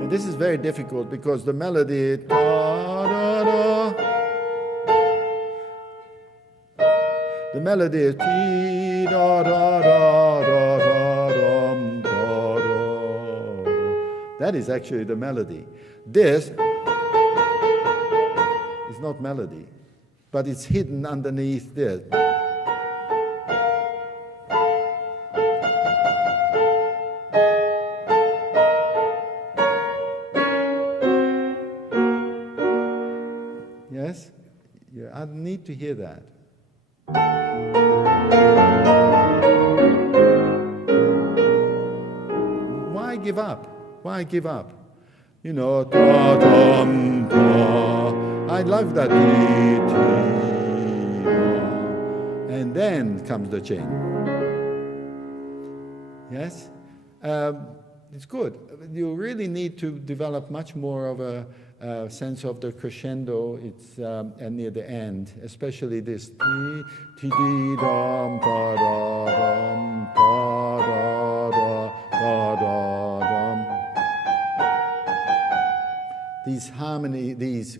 And this is very difficult because the melody the melody is T da da da da da dum, da da. That is actually the melody. This is not melody, but it's hidden underneath this. Yes? Yeah, I need to hear that. Why give up? Why give up? You know, da, dum, da. I love that. And then comes the change. Yes? It's good. You really need to develop much more of a sense of the crescendo. It's near the end, especially this ti ti di dum pa da dum pa da da da da dum. These harmony, these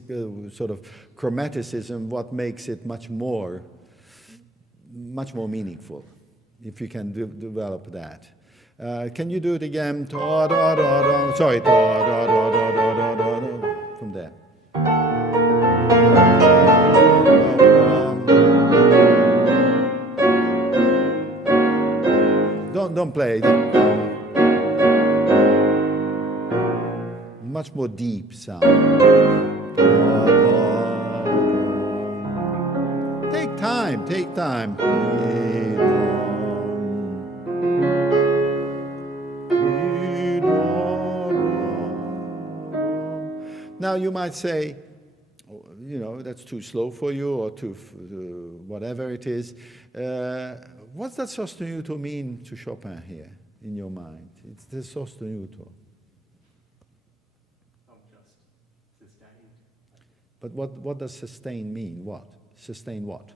sort of chromaticism, what makes it much more meaningful, if you can develop that. Can you do it again? Da, da, da, da. Sorry, da, da, da, da, da, da, da, da. From there. Don't play. Much more deep sound. Take time, take time. Now you might say, you know, that's too slow for you, or too whatever it is. What's that sostenuto mean to Chopin here in your mind? It's the sostenuto. Just sustained. But what does sustain mean? What? Sustain what?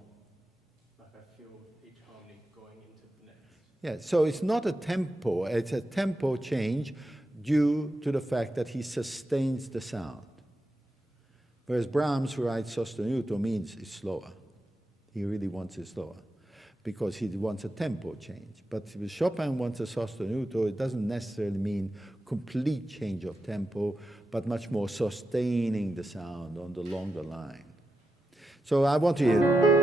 Like I feel each harmony going into the next. Yeah, so it's not a tempo, it's a tempo change due to the fact that he sustains the sound. Whereas Brahms, who writes sostenuto, means it's slower. He really wants it slower because he wants a tempo change. But if Chopin wants a sostenuto, it doesn't necessarily mean complete change of tempo, but much more sustaining the sound on the longer line. So I want to hear.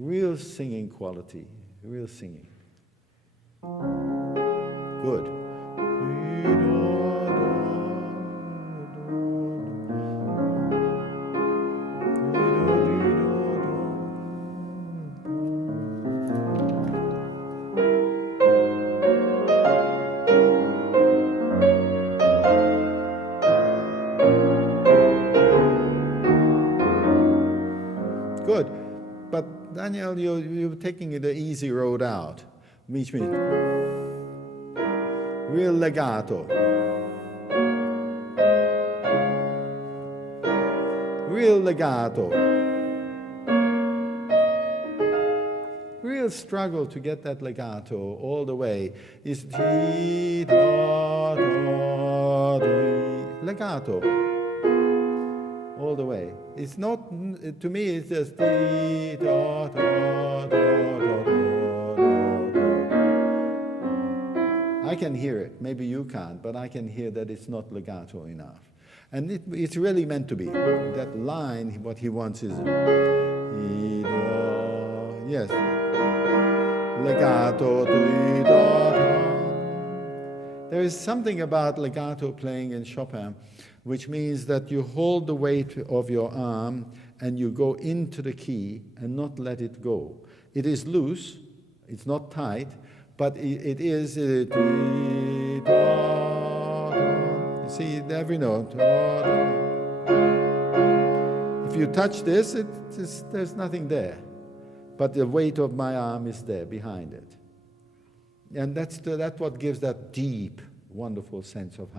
Real singing quality, real singing. Good. Good. But Daniel, you're taking the easy road out. Which means real legato. Real legato. Real struggle to get that legato all the way. Is ti da da di. Legato. All the way. It's not, to me, it's just di da da da da da. I can hear it. Maybe you can't, but I can hear that it's not legato enough. And it's really meant to be. That line, what he wants is, yes, legato, There is something about legato playing in Chopin, which means that you hold the weight of your arm and you go into the key and not let it go. It is loose, it's not tight, but it is. You see every note. If you touch this, there's nothing there. But the weight of my arm is there behind it. And that's what gives that deep, wonderful sense of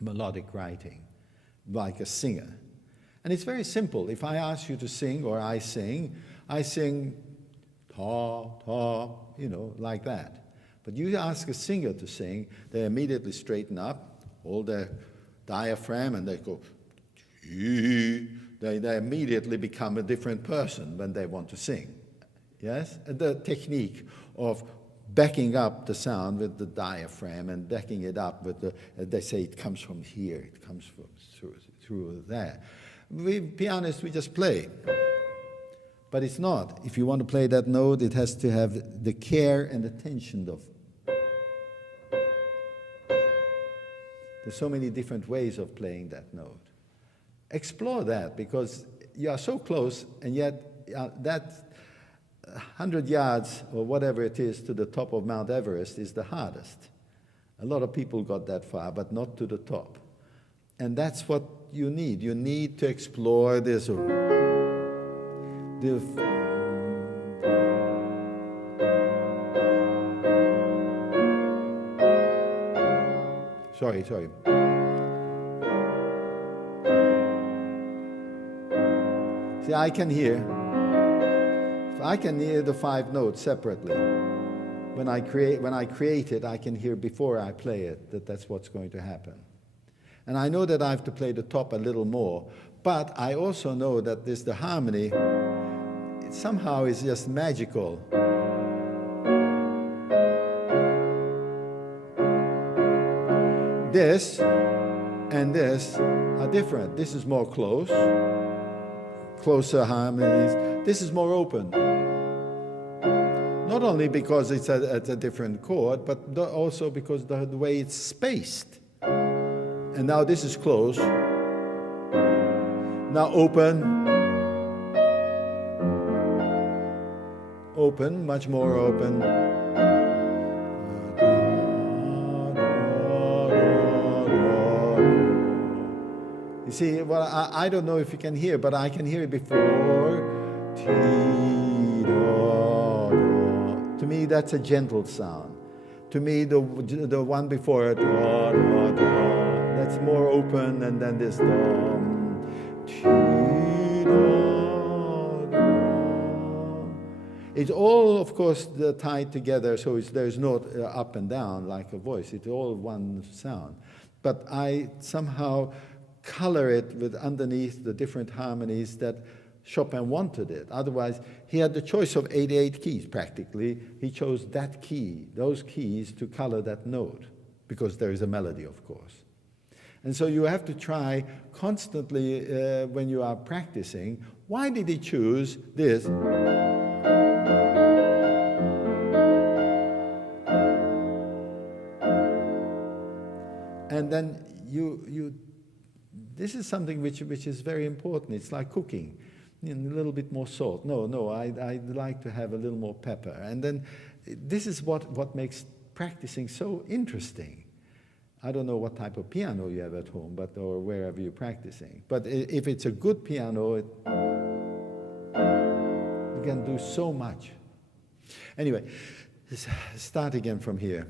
melodic writing, like a singer. And it's very simple. If I ask you to sing, or I sing ta, ta, like that. But you ask a singer to sing, they immediately straighten up, hold their diaphragm, and they go, they immediately become a different person when they want to sing. Yes? And the technique of backing up the sound with the diaphragm and backing it up with they say it comes from here, it comes from through there. We pianists, we just play. But it's not. If you want to play that note, it has to have the care and attention of. There's so many different ways of playing that note. Explore that, because you are so close, and yet that 100 yards or whatever it is to the top of Mount Everest is the hardest. A lot of people got that far, but not to the top. And that's what you need. You need to explore this. Sorry. See, I can hear the 5 notes separately. When I create it, I can hear before I play it that's what's going to happen. And I know that I have to play the top a little more, but I also know that the harmony, it somehow is just magical. This and this are different. This is more closer harmonies. This is more open. Not only because it's a different chord, but also because the way it's spaced. And now this is close. Now open. Open, much more open. You see, well, I don't know if you can hear, but I can hear it before. To me, that's a gentle sound. To me, the one before it, that's more open, and then this It's all, of course, tied together, so there's no up and down like a voice. It's all one sound. But I somehow color it with underneath the different harmonies that Chopin wanted it. Otherwise, he had the choice of 88 keys, practically. He chose that key, those keys, to color that note, because there is a melody, of course. And so you have to try constantly when you are practicing, why did he choose this? And then this is something which is very important. It's like cooking. A little bit more salt. No, I'd like to have a little more pepper. And then this is what makes practicing so interesting. I don't know what type of piano you have at home, or wherever you're practicing. But if it's a good piano, you can do so much. Anyway, start again from here.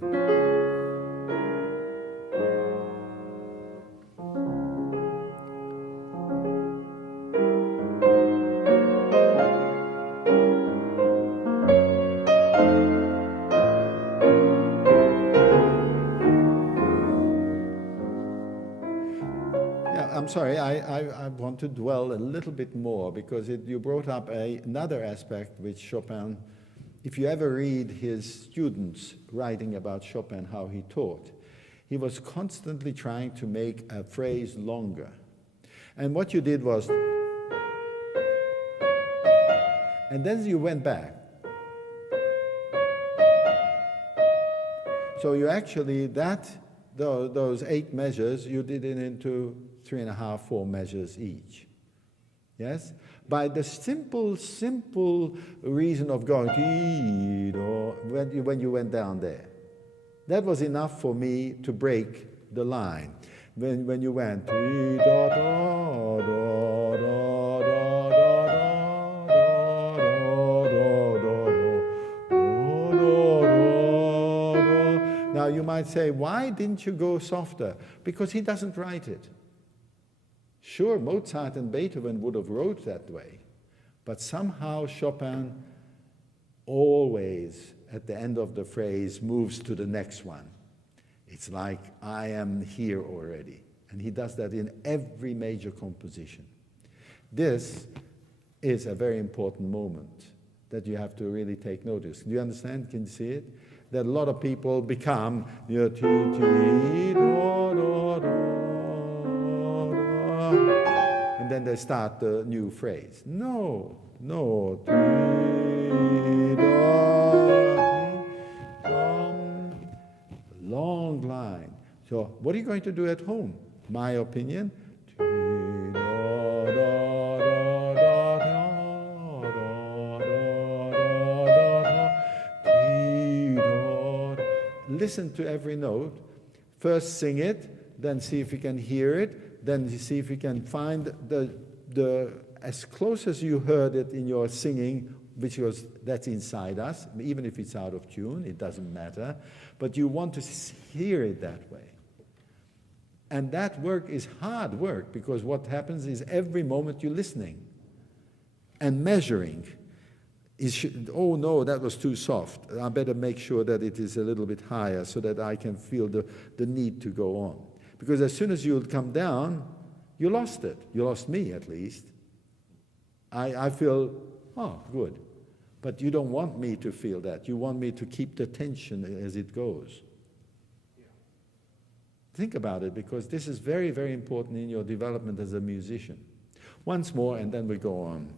I'm sorry, I want to dwell a little bit more, because you brought up another aspect which Chopin, if you ever read his students writing about Chopin, how he taught, he was constantly trying to make a phrase longer. And what you did was, and then you went back. So you actually, those 8 measures, you did it into 3.5, 4 measures each. Yes? By the simple reason of going when you went down there. That was enough for me to break the line. When you went now you might say, why didn't you go softer? Because he doesn't write it. Sure, Mozart and Beethoven would have wrote that way, but somehow Chopin always, at the end of the phrase, moves to the next one. It's like, I am here already. And he does that in every major composition. This is a very important moment that you have to really take notice. Do you understand? Can you see it? That a lot of people become, and then they start the new phrase. No. Long line. So what are you going to do at home? My opinion. Listen to every note. First sing it, then see if you can hear it, then see if you can find the as close as you heard it in your singing, that's inside us, even if it's out of tune, it doesn't matter, but you want to hear it that way. And that work is hard work, because what happens is every moment you're listening and measuring. Oh no, that was too soft. I better make sure that it is a little bit higher so that I can feel the need to go on. Because as soon as you come down, you lost it. You lost me, at least. I feel, oh, good. But you don't want me to feel that. You want me to keep the tension as it goes. Yeah. Think about it, because this is very, very important in your development as a musician. Once more, and then we go on.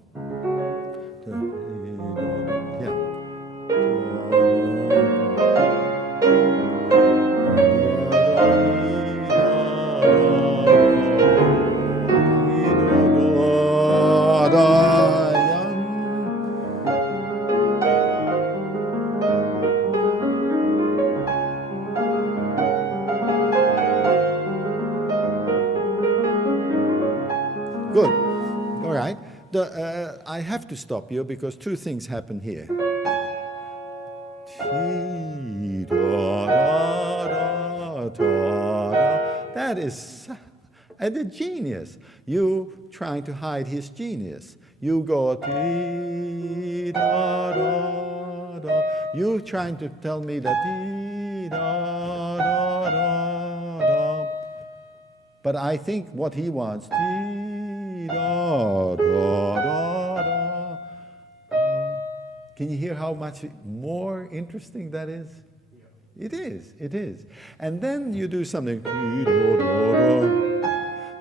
Good. All right. I have to stop you because 2 things happen here. That is a genius. You trying to hide his genius. You go you trying to tell me that but I think what he wants can you hear how much more interesting that is? It is. And then you do something.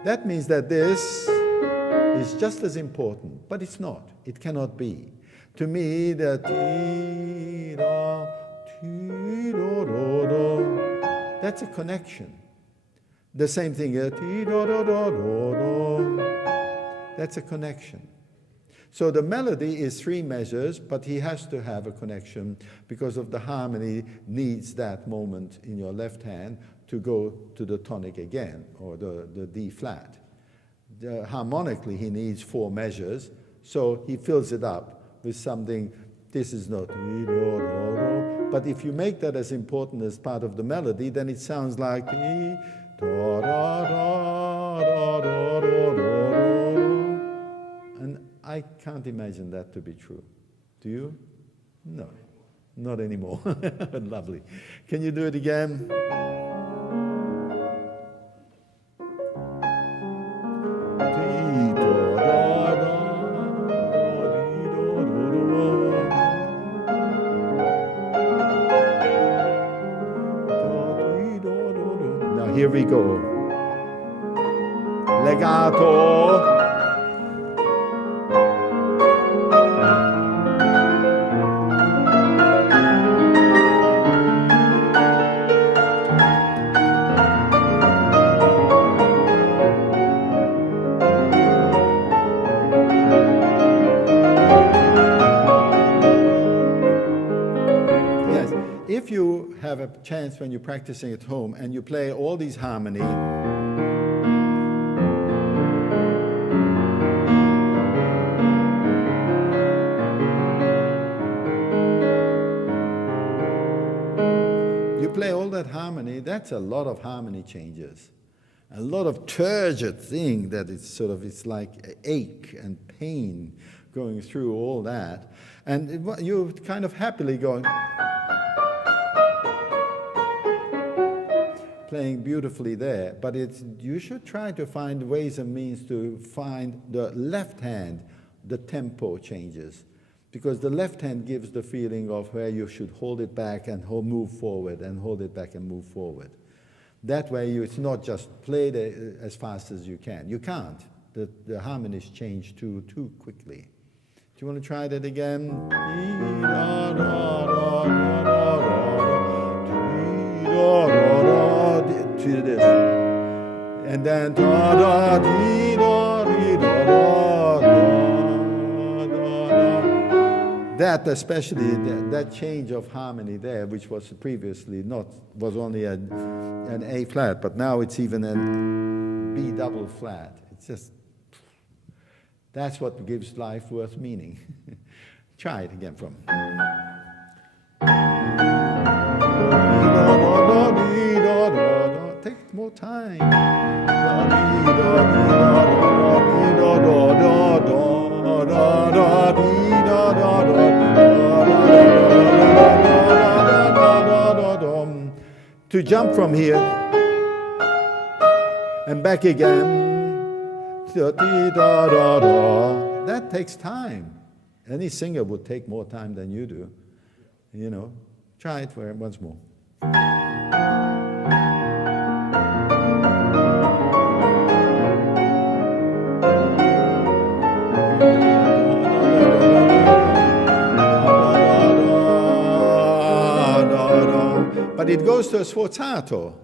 That means that this is just as important, but it's not. It cannot be. To me, that that's a connection. The same thing. That's a connection. So the melody is 3 measures, but he has to have a connection because of the harmony needs that moment in your left hand to go to the tonic again, or the D flat. Harmonically, he needs 4 measures, so he fills it up with something. This is not, but if you make that as important as part of the melody, then it sounds like and I can't imagine that to be true. Do you? No, not anymore. Lovely. Can you do it again? Now here we go. Legato. chance when you're practicing at home and you play all these harmony. You play all that harmony, that's a lot of harmony changes. A lot of turgid thing that it's like ache and pain going through all that. And you're kind of happily going, playing beautifully there. But you should try to find ways and means to find the left hand, the tempo changes. Because the left hand gives the feeling of where you should hold it back and move forward, and hold it back and move forward. That way it's not just played as fast as you can. You can't. The harmonies change too quickly. Do you want to try that again? To this. And then that especially, that change of harmony there, which was previously was only an A flat, but now it's even a B double flat. It's just, that's what gives life worth meaning. Try it again from. Take more time. To jump from here and back again, that takes time. Any singer would take more time than you do. You know, try it once more. But it goes to a sforzato.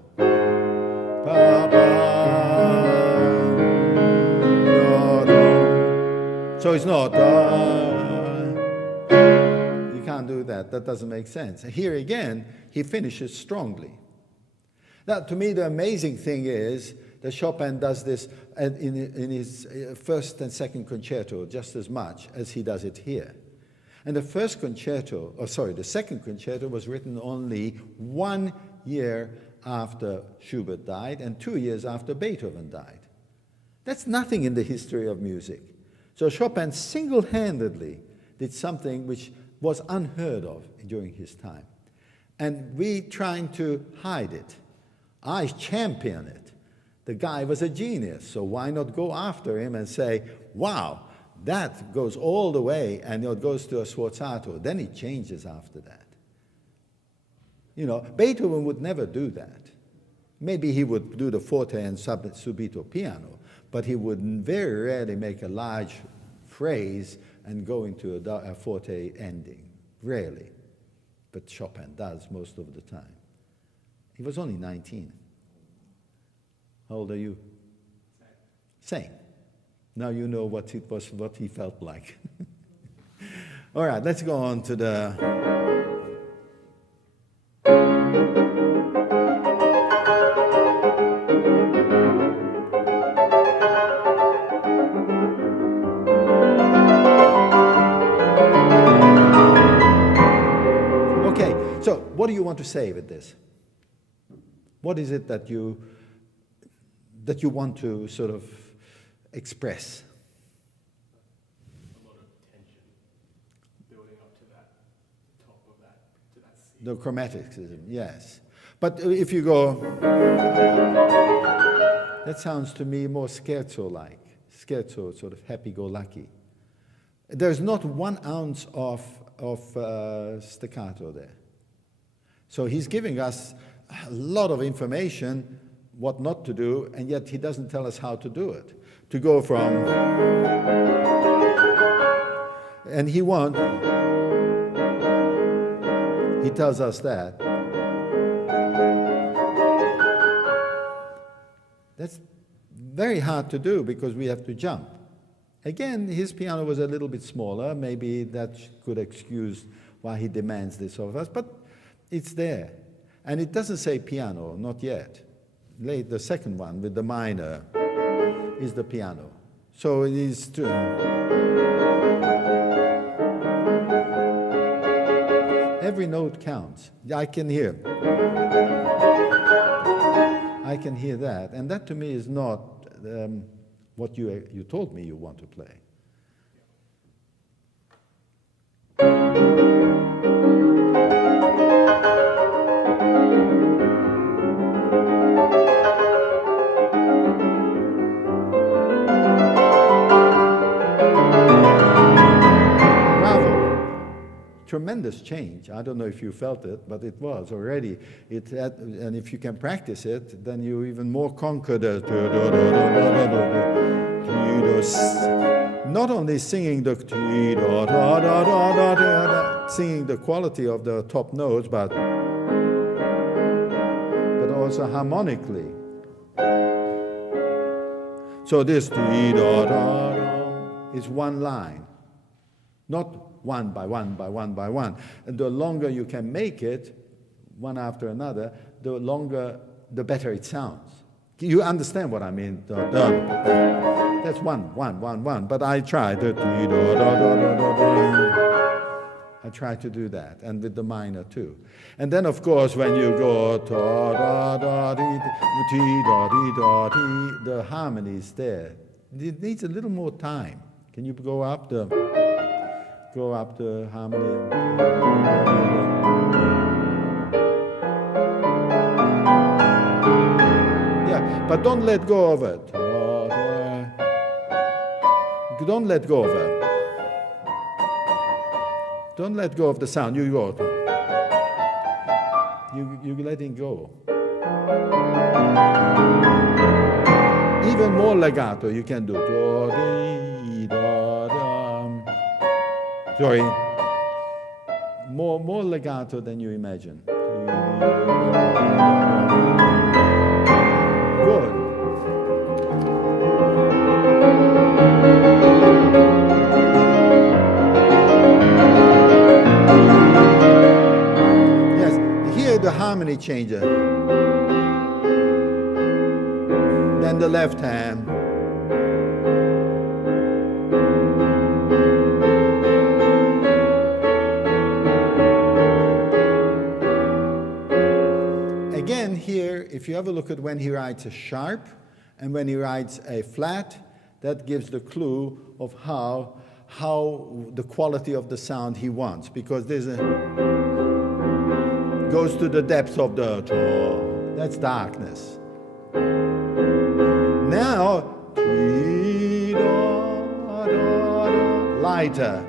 So it's not. You can't do that. That doesn't make sense. Here again, he finishes strongly. Now, to me, the amazing thing is that Chopin does this in his first and second concerto just as much as he does it here. And the second concerto was written only 1 year after Schubert died and 2 years after Beethoven died. That's nothing in the history of music. So Chopin single-handedly did something which was unheard of during his time. And we trying to hide it. I champion it. The guy was a genius, so why not go after him and say, wow, that goes all the way, and it goes to a sforzato. Then it changes after that. You know, Beethoven would never do that. Maybe he would do the forte and subito piano, but he would very rarely make a large phrase and go into a forte ending. Rarely. But Chopin does most of the time. He was only 19. How old are you? Same. Now you know what he felt like. All right, let's go on to the... Okay, so what do you want to say with this? What is it that you want to sort of express? A lot of tension building up to that top of that, to that C. The chromaticism, yes. But if you go, that sounds to me more scherzo-like. Scherzo, sort of happy-go-lucky. There's not 1 ounce of staccato there. So he's giving us a lot of information, what not to do, and yet he doesn't tell us how to do it. To go from, and he tells us that. That's very hard to do because we have to jump. Again, his piano was a little bit smaller. Maybe that could excuse why he demands this of us, but it's there. And it doesn't say piano, not yet. The second one with the minor is the piano. So it is every note counts. I can hear that, and that to me is not what you told me you want to play. Tremendous change. I don't know if you felt it, but it was already. And if you can practice it, then you even more conquer the. Not only singing the singing the quality of the top notes, but also harmonically. So this is one line, not one by one by one by one. And the longer you can make it, one after another, the better it sounds. You understand what I mean? That's one. But I try to do that, and with the minor too. And then, of course, when you go the harmony is there. It needs a little more time. Can you go up the harmony? Yeah, but don't let go of it. Don't let go of it. Don't let go of the sound. You go. You're letting go. Even more legato you can do. Sorry. More legato than you imagine. Good. Yes, here the harmony changer. Then the left hand. Again, here, if you have a look at when he writes a sharp and when he writes a flat, that gives the clue of how the quality of the sound he wants, because goes to the depths of the that's darkness. Now lighter.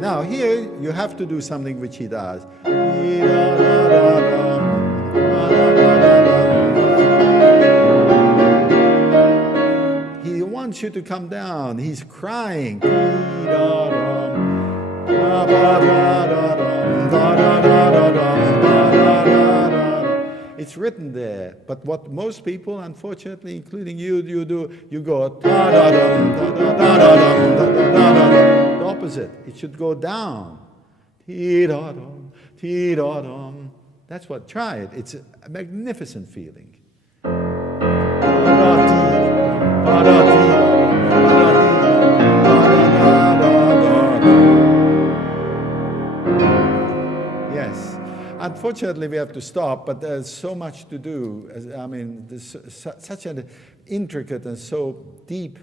Now here you have to do something which he does. He wants you to come down. He's crying. It's written there, but what most people, unfortunately, including you do, you go the opposite. It should go down. That's what, try it. It's a magnificent feeling. Yes. Unfortunately, we have to stop, but there's so much to do. I mean, there's such an intricate and so deep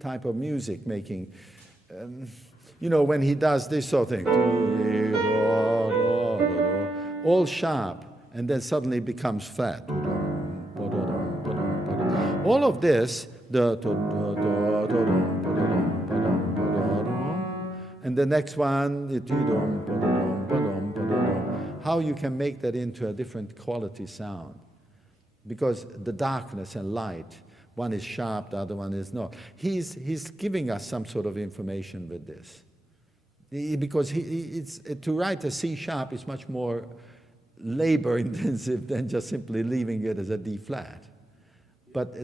type of music making. You know, when he does this sort of thing, all sharp, and then suddenly becomes flat. All of this, and the next one, how you can make that into a different quality sound. Because the darkness and light, one is sharp, the other one is not. He's giving us some sort of information with this. Because to write a C sharp is much more labor intensive than just simply leaving it as a D flat. But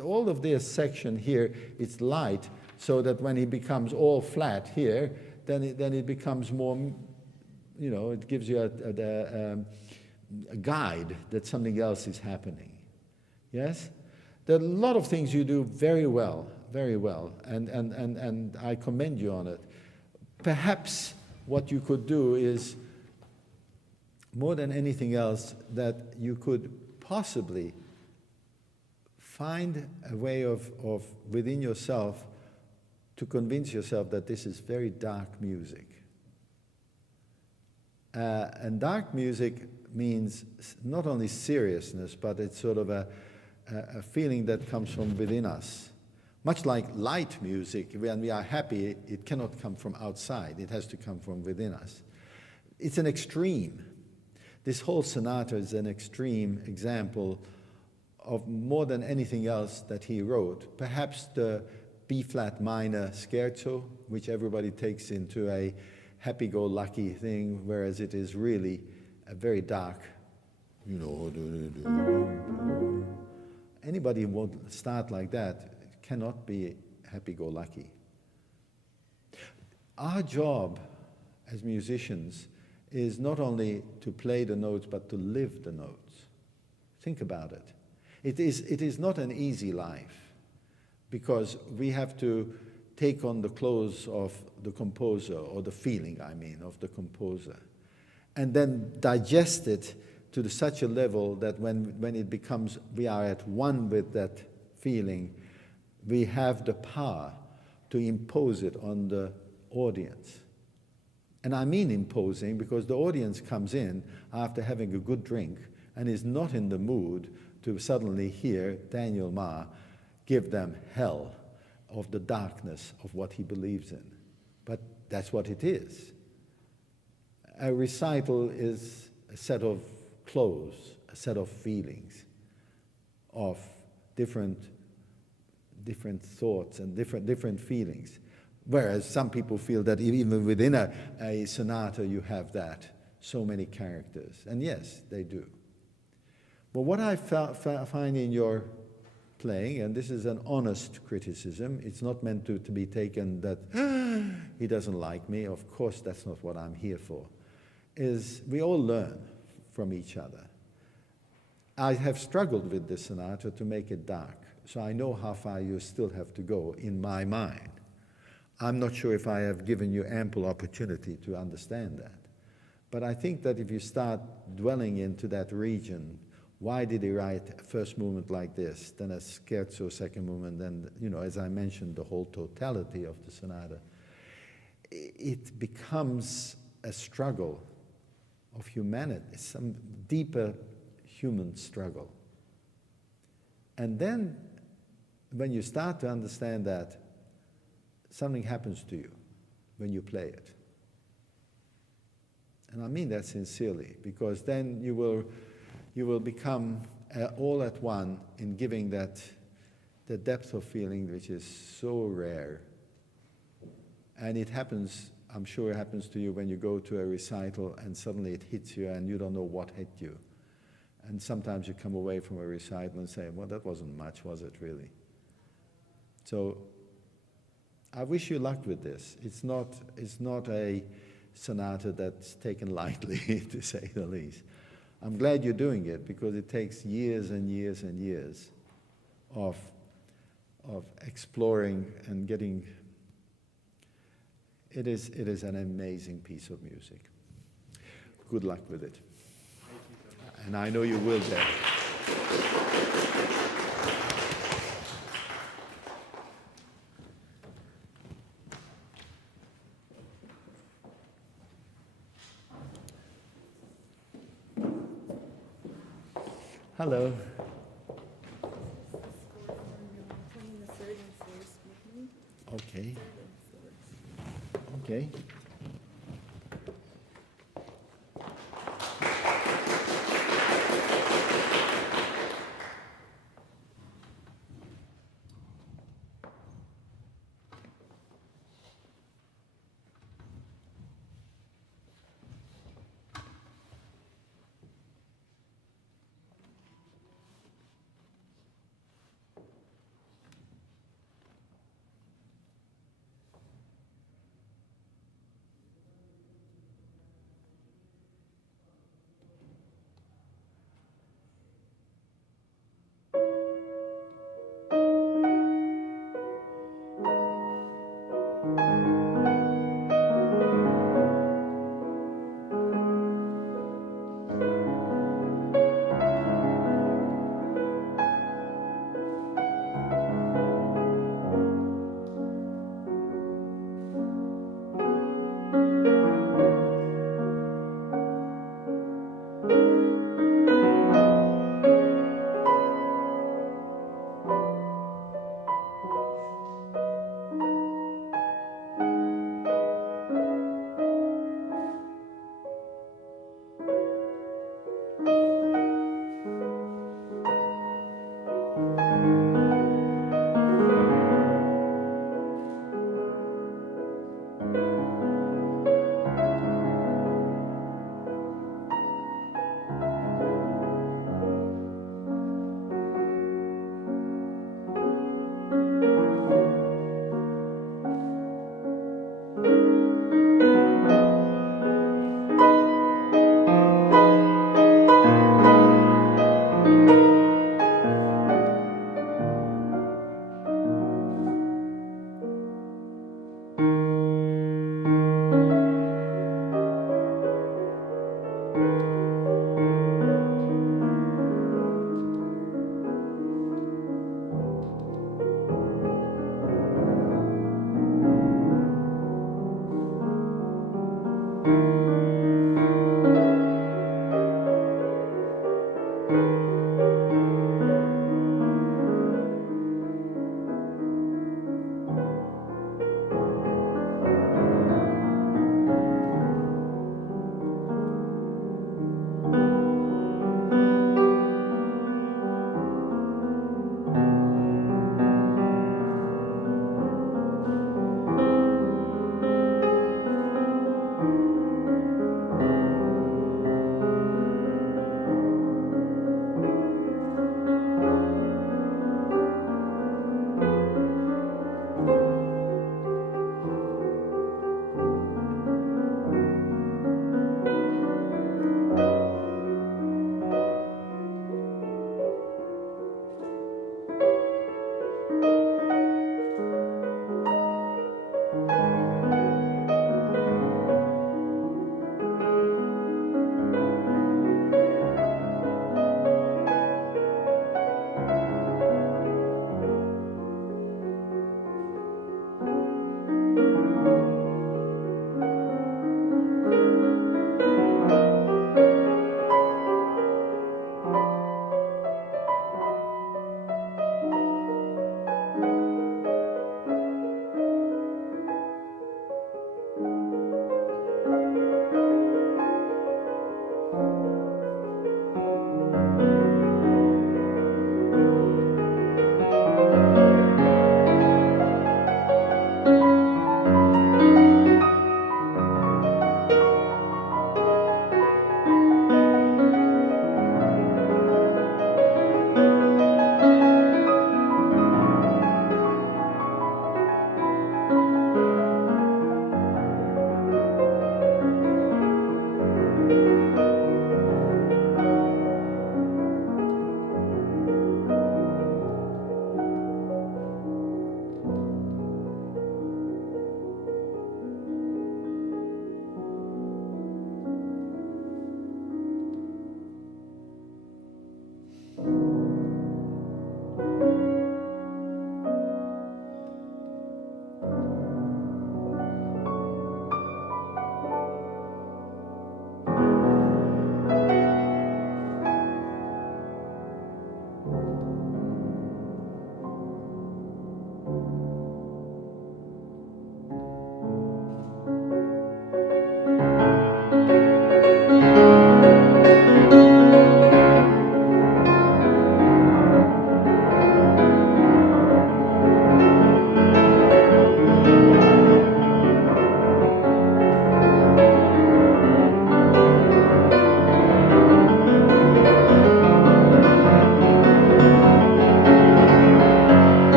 all of this section here, it's light, so that when it becomes all flat here, then it becomes more, it gives you a guide that something else is happening. Yes? There are a lot of things you do very well, and I commend you on it. Perhaps what you could do is, more than anything else, that you could possibly find a way of within yourself to convince yourself that this is very dark music. And dark music means not only seriousness, but it's sort of a feeling that comes from within us. Much like light music, when we are happy, it cannot come from outside. It has to come from within us. It's an extreme. This whole sonata is an extreme example of more than anything else that he wrote. Perhaps the B-flat minor scherzo, which everybody takes into a happy-go-lucky thing, whereas it is really a very dark, Anybody who won't start like that cannot be happy-go-lucky. Our job as musicians is not only to play the notes, but to live the notes. Think about it. It is not an easy life, because we have to take on the clothes of the composer, or the feeling, of the composer, and then digest it to such a level that when it becomes, we are at one with that feeling, we have the power to impose it on the audience. And I mean imposing, because the audience comes in after having a good drink and is not in the mood to suddenly hear Daniel Marr give them hell of the darkness of what he believes in. But that's what it is. A recital is a set of clothes, a set of feelings, of different thoughts and different feelings. Whereas some people feel that even within a sonata you have that, so many characters. And yes, they do. But what I find in your playing, and this is an honest criticism, it's not meant to be taken that he doesn't like me, of course that's not what I'm here for, is we all learn from each other. I have struggled with this sonata to make it dark, so I know how far you still have to go in my mind. I'm not sure if I have given you ample opportunity to understand that. But I think that if you start dwelling into that region, why did he write a first movement like this, then a scherzo, second movement, then, as I mentioned, the whole totality of the sonata, it becomes a struggle of humanity, some deeper human struggle. And then, when you start to understand that, something happens to you when you play it. And I mean that sincerely, because then you will become all at one in giving that the depth of feeling which is so rare. And it happens, I'm sure it happens to you when you go to a recital and suddenly it hits you and you don't know what hit you. And sometimes you come away from a recital and say, well, that wasn't much, was it really? So I wish you luck with this. It's not a sonata that's taken lightly, to say the least. I'm glad you're doing it, because it takes years and years and years of exploring and getting. It is an amazing piece of music. Good luck with it. And I know you will get. Hello. Okay. Okay.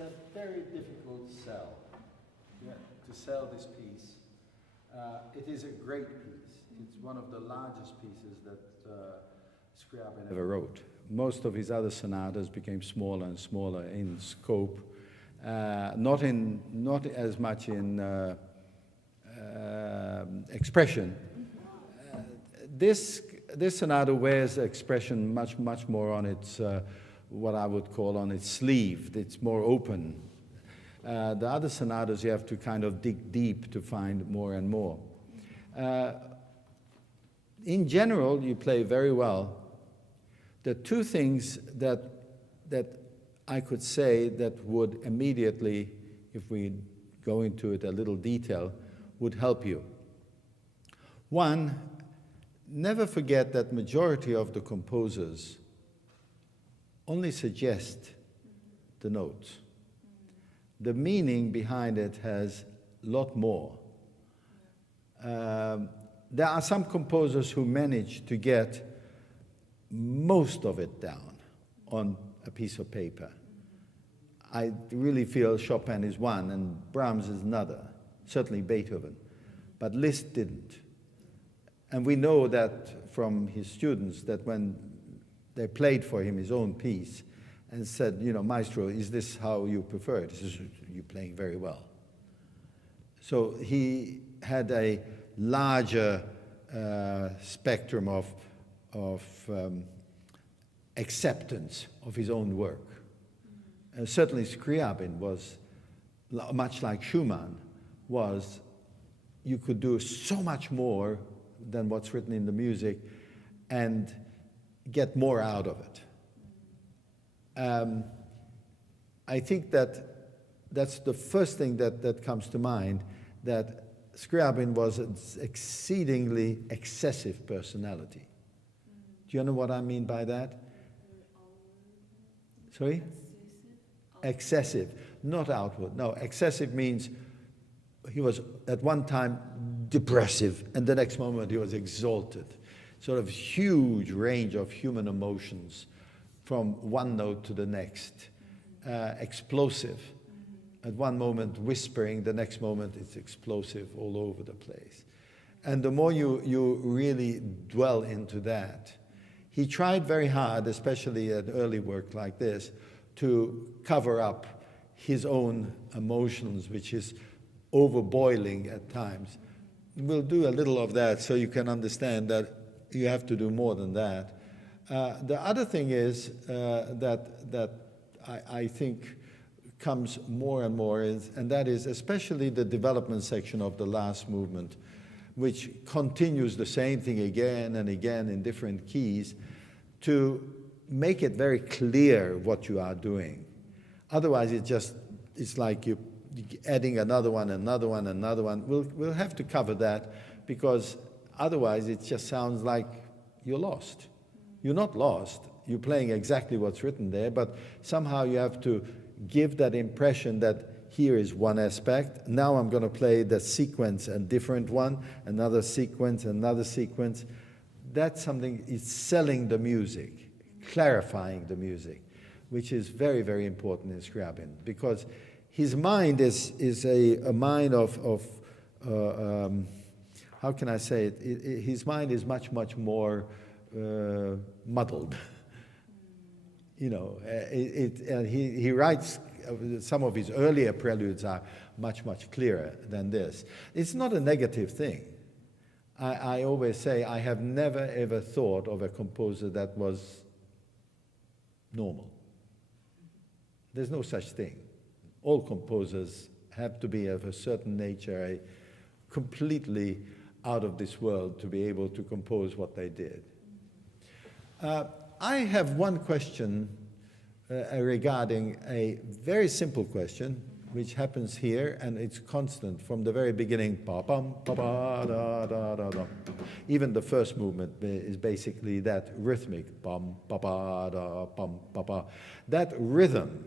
a very difficult sell. Yeah, to sell this piece. It is a great piece. It's one of the largest pieces that Scriabin ever wrote. Most of his other sonatas became smaller and smaller in scope, not as much in expression. This sonata wears expression much more on its what I would call on its sleeve. It's more open. The other sonatas you have to kind of dig deep to find more and more. In general, you play very well. The two things that I could say that would immediately, if we go into it a little detail, would help you. One, never forget that majority of the composers only suggest the notes. The meaning behind it has a lot more. There are some composers who manage to get most of it down on a piece of paper. I really feel Chopin is one and Brahms is another, certainly Beethoven, but Liszt didn't. And we know that from his students that when they played for him his own piece and said, you know, Maestro, is this how you prefer it? He says, you're playing very well. So he had a larger spectrum of acceptance of his own work. And certainly Scriabin was, much like Schumann, was you could do so much more than what's written in the music and get more out of it. I think that's the first thing that comes to mind, that Scriabin was an exceedingly excessive personality. Do you know what I mean by that? Sorry? Excessive, not outward. No, excessive means he was at one time depressive and the next moment he was exalted. Sort of huge range of human emotions from one note to the next. Explosive. At one moment whispering, the next moment it's explosive all over the place. And the more you really dwell into that, he tried very hard, especially at early work like this, to cover up his own emotions, which is overboiling at times. We'll do a little of that so you can understand that you have to do more than that. The other thing is that I think comes more and more and that is especially the development section of the last movement, which continues the same thing again and again in different keys to make it very clear what you are doing. Otherwise, it's like you adding another one. We'll have to cover that because otherwise it just sounds like you're lost. You're not lost. You're playing exactly what's written there, but somehow you have to give that impression that here is one aspect. Now I'm going to play the sequence, a different one, another sequence, another sequence. That's something, it's selling the music, clarifying the music, which is very, very important in Scriabin, because his mind is a mind of how can I say it? His mind is much more muddled. You know, and he writes, some of his earlier preludes are much clearer than this. It's not a negative thing. I always say I have never ever thought of a composer that was normal. There's no such thing. All composers have to be of a certain nature, completely out of this world to be able to compose what they did. I have one question regarding a very simple question, which happens here, and it's constant from the very beginning. Pa-bum, pa-ba, da, da, da, da. Even the first movement is basically that rhythmic. Bum, pa-ba, da, bum, pa-ba. That rhythm,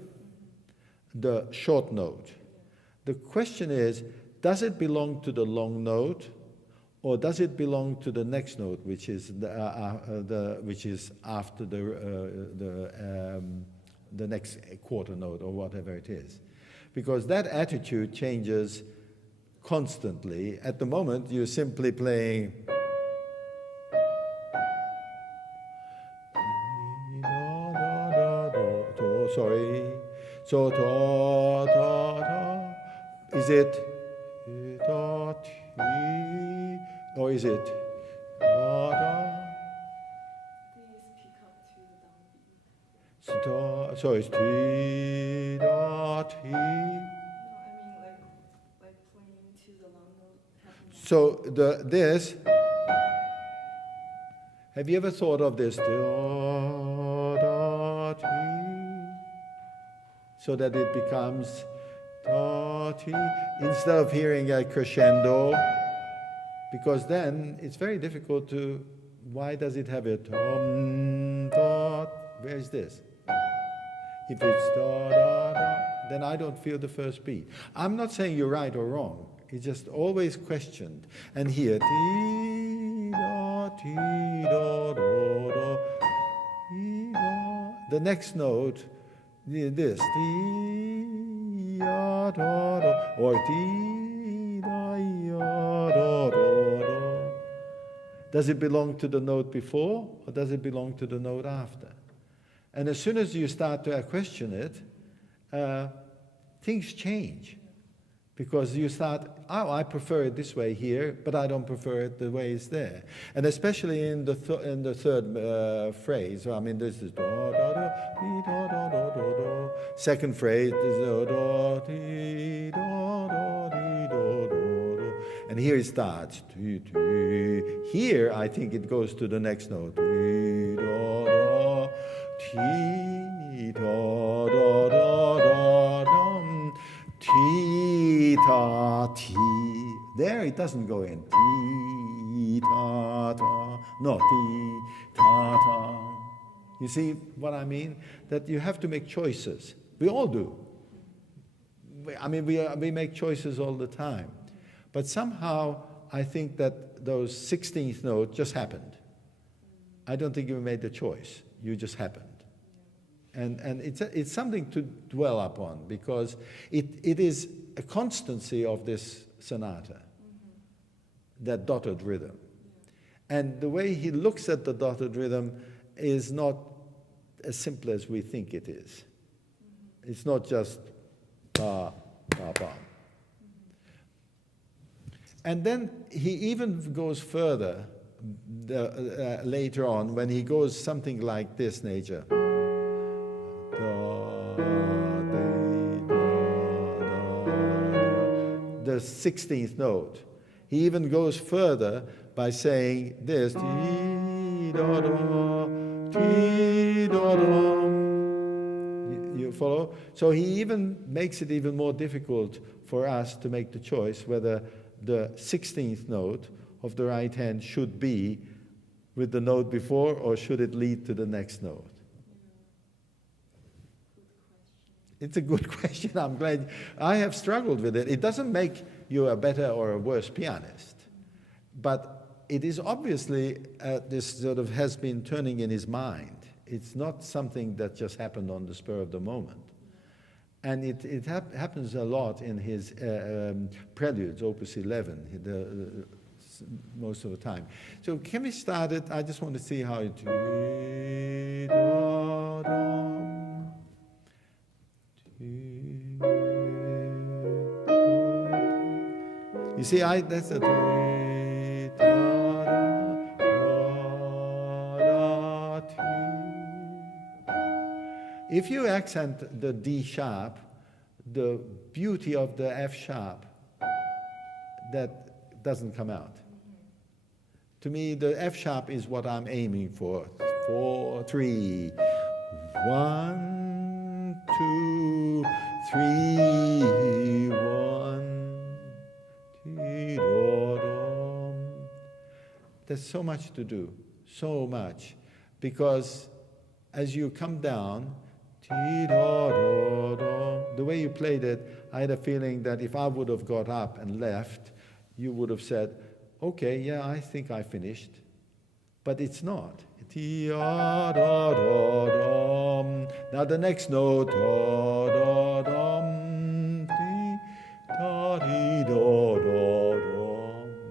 the short note. The question is, does it belong to the long note, or does it belong to the next note, which is after the next quarter note or whatever it is. Because that attitude changes constantly. At the moment, you're simply playing. Sorry. So, ta, ta, ta. Is it ta, ti, or is it ta, ta? Please pick up to the downbeat. So it's ti, da, ti. No, I mean like playing to the long note. So this. Have you ever thought of this? Da, da, ti, so that it becomes da, ti, instead of hearing a crescendo, because then it's very difficult to. Why does it have it? Da, where is this? If it's da, da, da, then I don't feel the first beat. I'm not saying you're right or wrong. It's just always questioned. And here, ti, da, ti, da, da, da, ti, da. The next note, this, ti, ya, da, da, or ti, da, ya, da, da, da. Does it belong to the note before, or does it belong to the note after? And as soon as you start to question it, things change. Because you start, oh, I prefer it this way here, but I don't prefer it the way it's there. And especially in the third phrase, I mean, this is da, da, da, dee, da, da, da, da, da. Second phrase is da, da, dee, da, da, dee, da, da, da. And here it starts. Dee, dee. Here, I think it goes to the next note. Dee, da, da, ti, da, da, da, da, dum. Ti, ta, ti. There it doesn't go in. Ti, ta, ta. No, ti, ta, ta. You see what I mean? That you have to make choices. We all do. I mean, we make choices all the time. But somehow, I think that those 16th notes just happened. I don't think you made the choice. You just happened. And it's something to dwell upon, because it is a constancy of this sonata, that dotted rhythm. And the way he looks at the dotted rhythm is not as simple as we think it is. It's not just ba, ba, ba. And then he even goes further later on, when he goes something like this nature. The 16th note. He even goes further by saying this. You follow? So he even makes it even more difficult for us to make the choice whether the 16th note of the right hand should be with the note before, or should it lead to the next note. It's a good question. I'm glad. I have struggled with it. It doesn't make you a better or a worse pianist, but it is obviously this sort of has been turning in his mind. It's not something that just happened on the spur of the moment. And it happens a lot in his preludes, Opus 11, most of the time. So can we start it? I just want to see how it... You see, that's a... If you accent the D sharp, the beauty of the F sharp, that doesn't come out. To me, the F sharp is what I'm aiming for. 4, 3, 1, 2, 3, 1. Ti, do, do. There's so much to do, so much, because as you come down, the way you played it, I had a feeling that if I would have got up and left, you would have said, okay, yeah, I think I finished. But it's not. Now the next note, da, da, dum, ti, da, ti, da, da, da,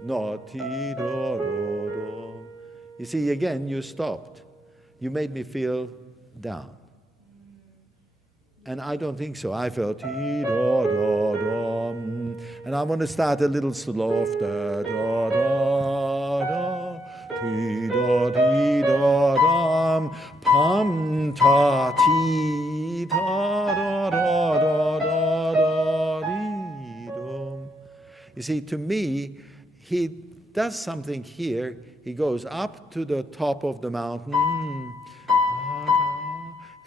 not ti, da, da, da. You see, again, you stopped. You made me feel down. And I don't think so. I felt ti, da, da, da, and I want to start a little softer, da, da, da, ti, da, dum, pam, ta, ti, da, da, da, da, da, da, dee, dum. You see, to me, he does something here. He goes up to the top of the mountain.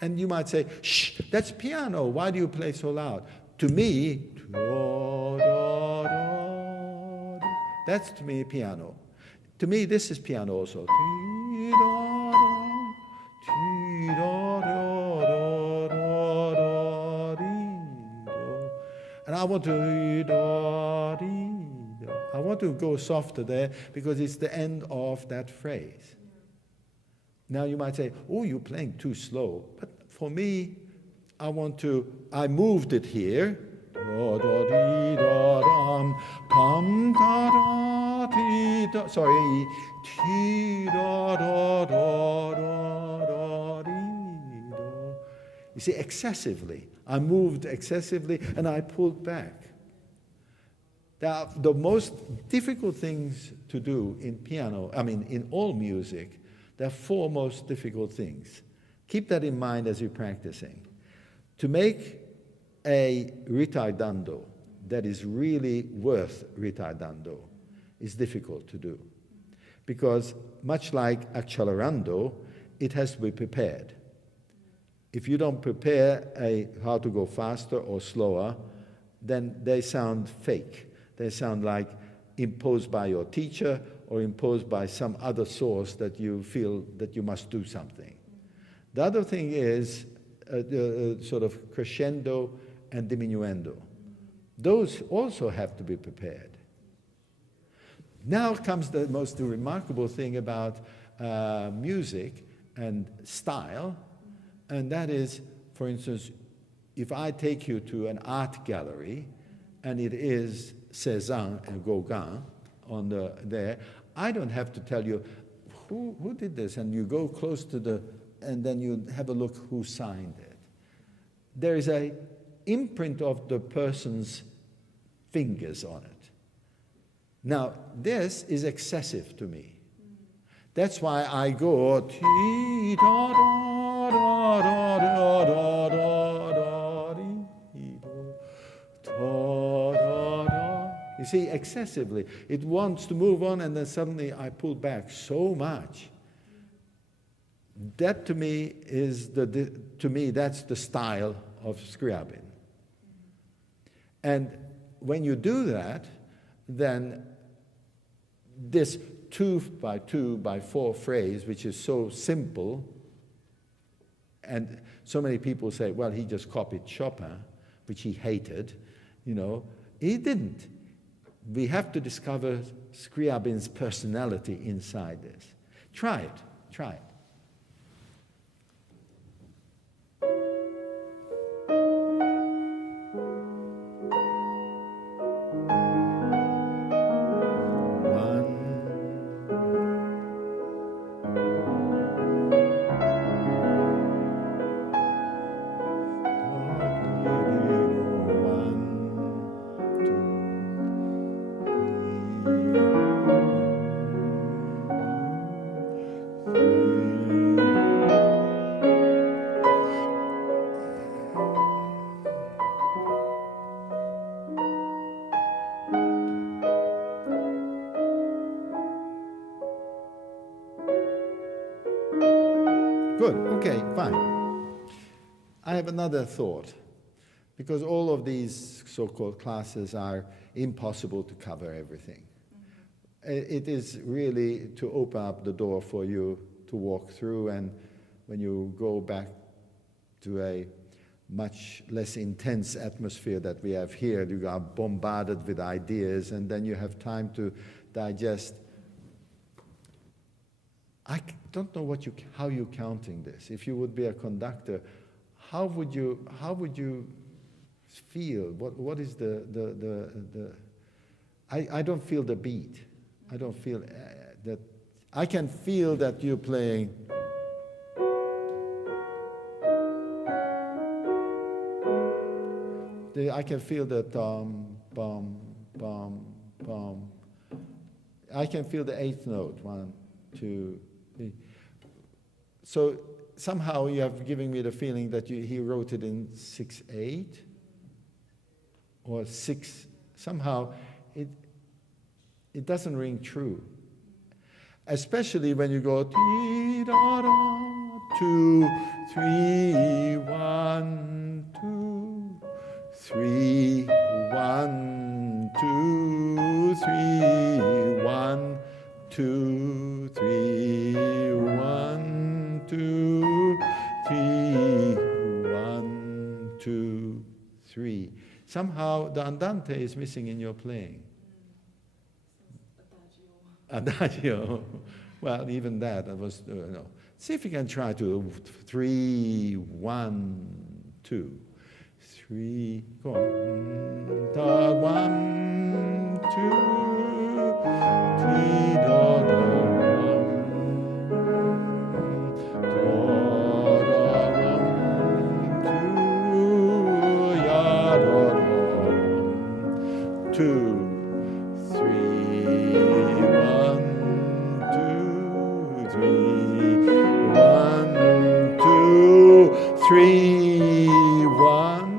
And you might say, shh, that's piano. Why do you play so loud? To me, that's to me piano. To me, this is piano also. And I want to go softer there because it's the end of that phrase. Now you might say, oh, you're playing too slow. But for me, I moved it here. Sorry. You see, excessively. I moved excessively and I pulled back. Now, the most difficult things to do in piano, in all music, there are four most difficult things. Keep that in mind as you're practicing. To make a ritardando that is really worth ritardando is difficult to do. Because much like accelerando, it has to be prepared. If you don't prepare how to go faster or slower, then they sound fake. They sound like imposed by your teacher or imposed by some other source that you feel that you must do something. The other thing is sort of crescendo and diminuendo. Those also have to be prepared. Now comes the most remarkable thing about music and style, and that is, for instance, if I take you to an art gallery, and it is Cézanne and Gauguin there, I don't have to tell you who did this, and you go close to and then you have a look who signed it. There is an imprint of the person's fingers on it. Now, this is excessive to me. That's why I go ti da da da da da da da da. You see, excessively. It wants to move on, and then suddenly I pull back so much. That to me is that's the style of Scriabin. And when you do that, then this 2x2x4 phrase, which is so simple, and so many people say, well, he just copied Chopin, which he hated. He didn't. We have to discover Scriabin's personality inside this. Try it. Good, okay, fine. I have another thought, because all of these so-called classes are impossible to cover everything. It is really to open up the door for you to walk through, and when you go back to a much less intense atmosphere that we have here, you are bombarded with ideas, and then you have time to digest. I don't know how you're counting this. If you would be a conductor, how would you feel? What is the I don't feel the beat. I don't feel that. I can feel that you're playing. I can feel the bum, bum, bum. I can feel the eighth note, 1, 2, 3. So somehow you have given me the feeling that he wrote it in 6/8 or 6. Somehow it doesn't ring true. Especially when you go 2, 3, 1, 2, 3, 1, 2, 3, 1, 2, 3, 1, 2, 3, 1, 2, 3. Somehow the andante is missing in your playing. Adagio. Well, even that was no. See if you can try to 3, 1, 2, 3. Go on. Da 1, 2, 3, da da 1, 2, 3, 1, 2, 3, 1, 2, 3, 1,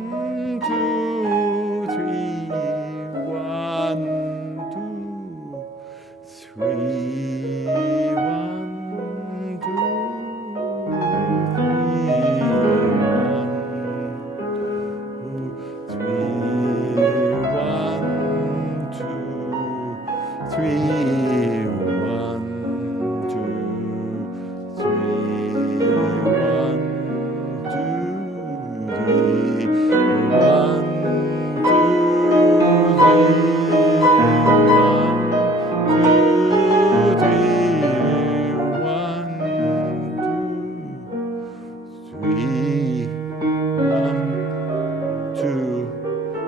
2,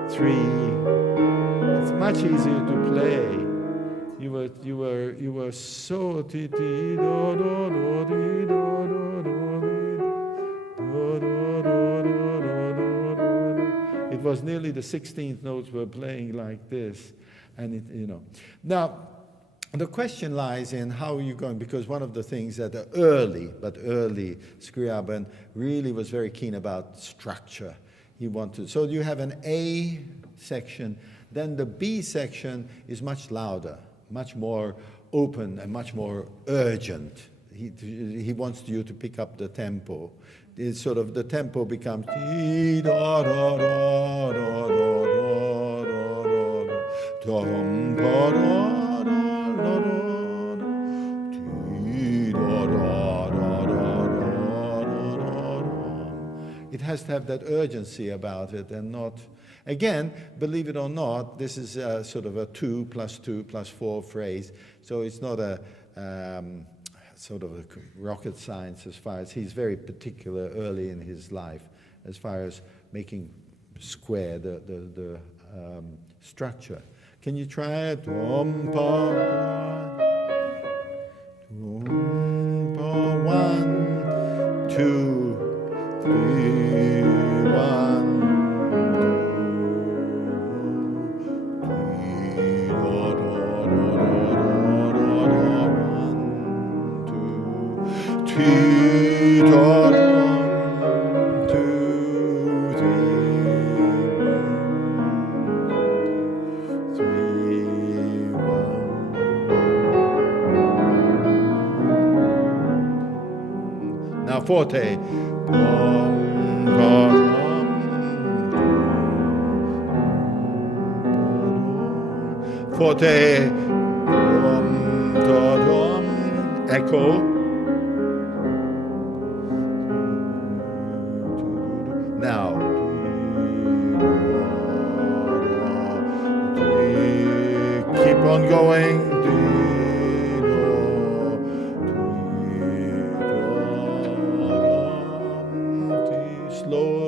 3. It's much easier to play. You were so ti ti do do do di do do do di do do do do do do. It was nearly the 16th notes were playing like this, and it. Now, the question lies in how you're going, because one of the things that the early Scriabin really was very keen about structure. He wanted, so you have an A section, then the B section is much louder, much more open and much more urgent. He wants you to pick up the tempo. It's sort of the tempo becomes dee da da da da da da da da da da. It has to have that urgency about it, and not, again, believe it or not, this is sort of a 2 + 2 + 4 phrase, so it's not a sort of a rocket science as far as he's very particular early in his life, as far as making square the structure. Can you try it? 1, 2, 3, 1, 2, 3, 1, 2, 3, 1. Now forte. Forte, echo. Now, keep on going. Slow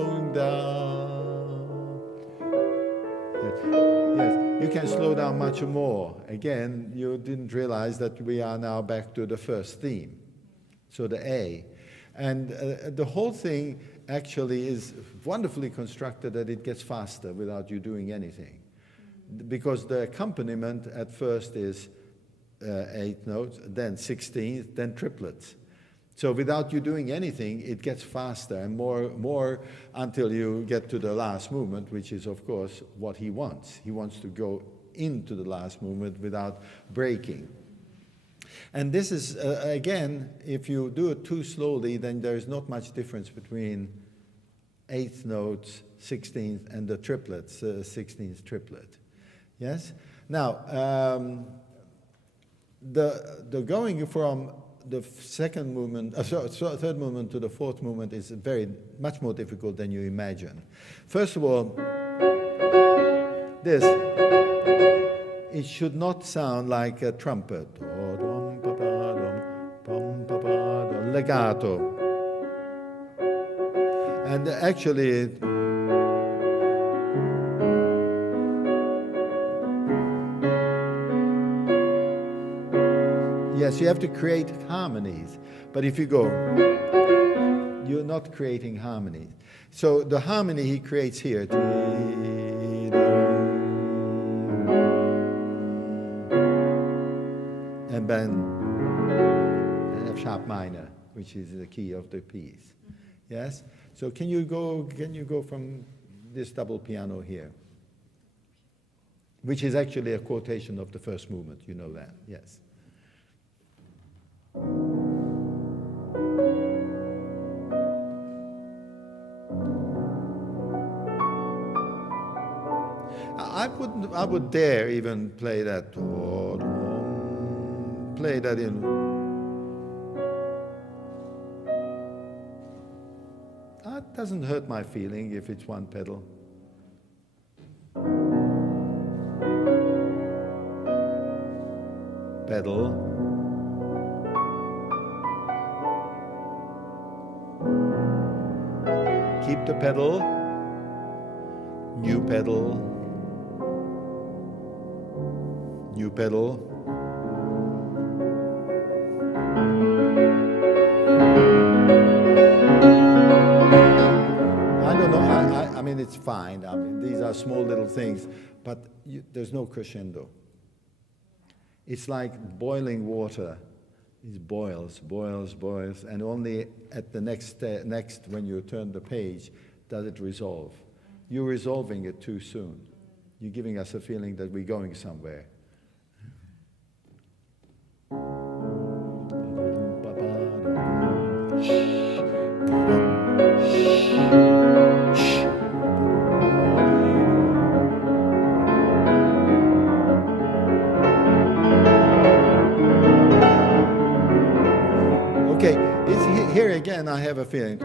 you can slow down much more. Again, you didn't realize that we are now back to the first theme, so the A. And the whole thing actually is wonderfully constructed that it gets faster without you doing anything. Because the accompaniment at first is 8 notes, then 16th, then triplets. So without you doing anything, it gets faster and more until you get to the last movement, which is, of course, what he wants. He wants to go into the last movement without breaking. And this is, again, if you do it too slowly, then there's not much difference between 8th notes, 16th, and the triplets, 16th triplet. Yes? Now, the going from the second movement, third movement to the fourth movement is much more difficult than you imagine. First of all, this, it should not sound like a trumpet. Legato. And actually, yes, you have to create harmonies. But if you go, you're not creating harmonies. So the harmony he creates here, and then F sharp minor, which is the key of the piece. Yes? So can you go from this double piano here? Which is actually a quotation of the first movement, you know that, yes. I would dare even play that. Play that in. It doesn't hurt my feeling if it's one pedal. Pedal. Keep the pedal. New pedal. New pedal. I don't know, I mean, it's fine. I mean, these are small little things, but there's no crescendo. It's like boiling water. It boils, boils, boils, and only at the next, when you turn the page, does it resolve. You're resolving it too soon. You're giving us a feeling that we're going somewhere. Okay, here again I have a feeling.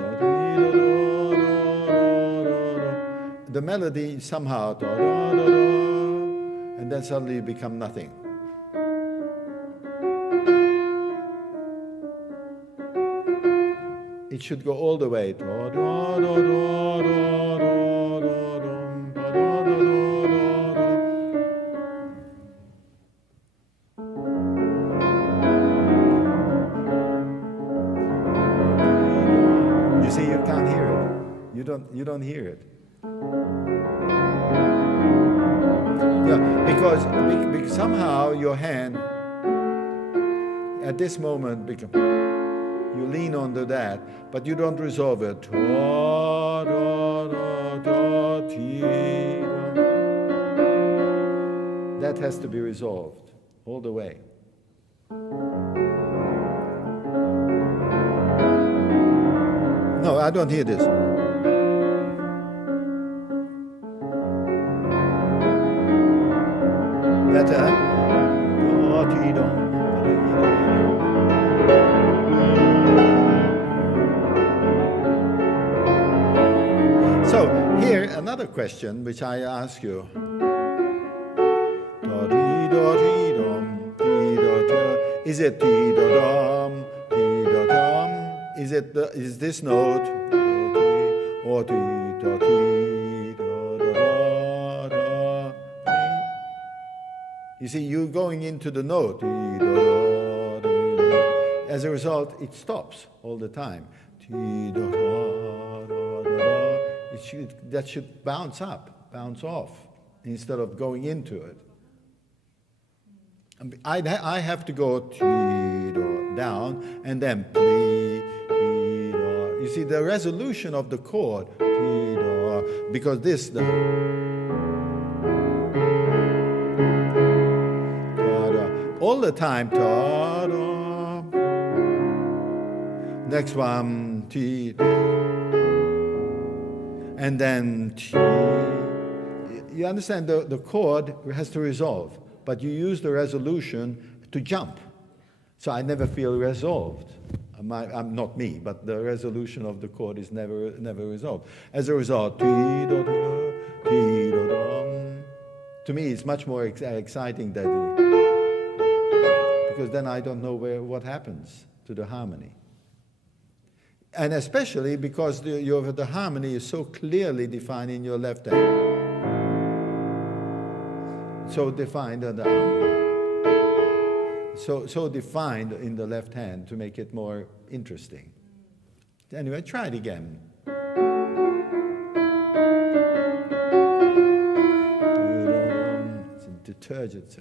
The melody somehow, and then suddenly become nothing. It should go all the way. You see, you can't hear it. You don't hear it. Yeah, because somehow your hand at this moment you lean onto that, but you don't resolve it. That has to be resolved all the way. No, I don't hear this. Better. So here another question which I ask you. Is it is this note or You see, you're going into the note. As a result, it stops all the time. That should bounce up, bounce off, instead of going into it. I have to go down and then you see the resolution of the chord, because this all the time. Next one, and then you understand the chord has to resolve, but you use the resolution to jump. So I never feel resolved. I'm not me, but the resolution of the chord is never resolved. As a result, to me it's much more exciting because then I don't know what happens to the harmony. And especially because the harmony is so clearly defined in your left hand. So defined so defined in the left hand to make it more interesting. Anyway, try it again. It's a detergent.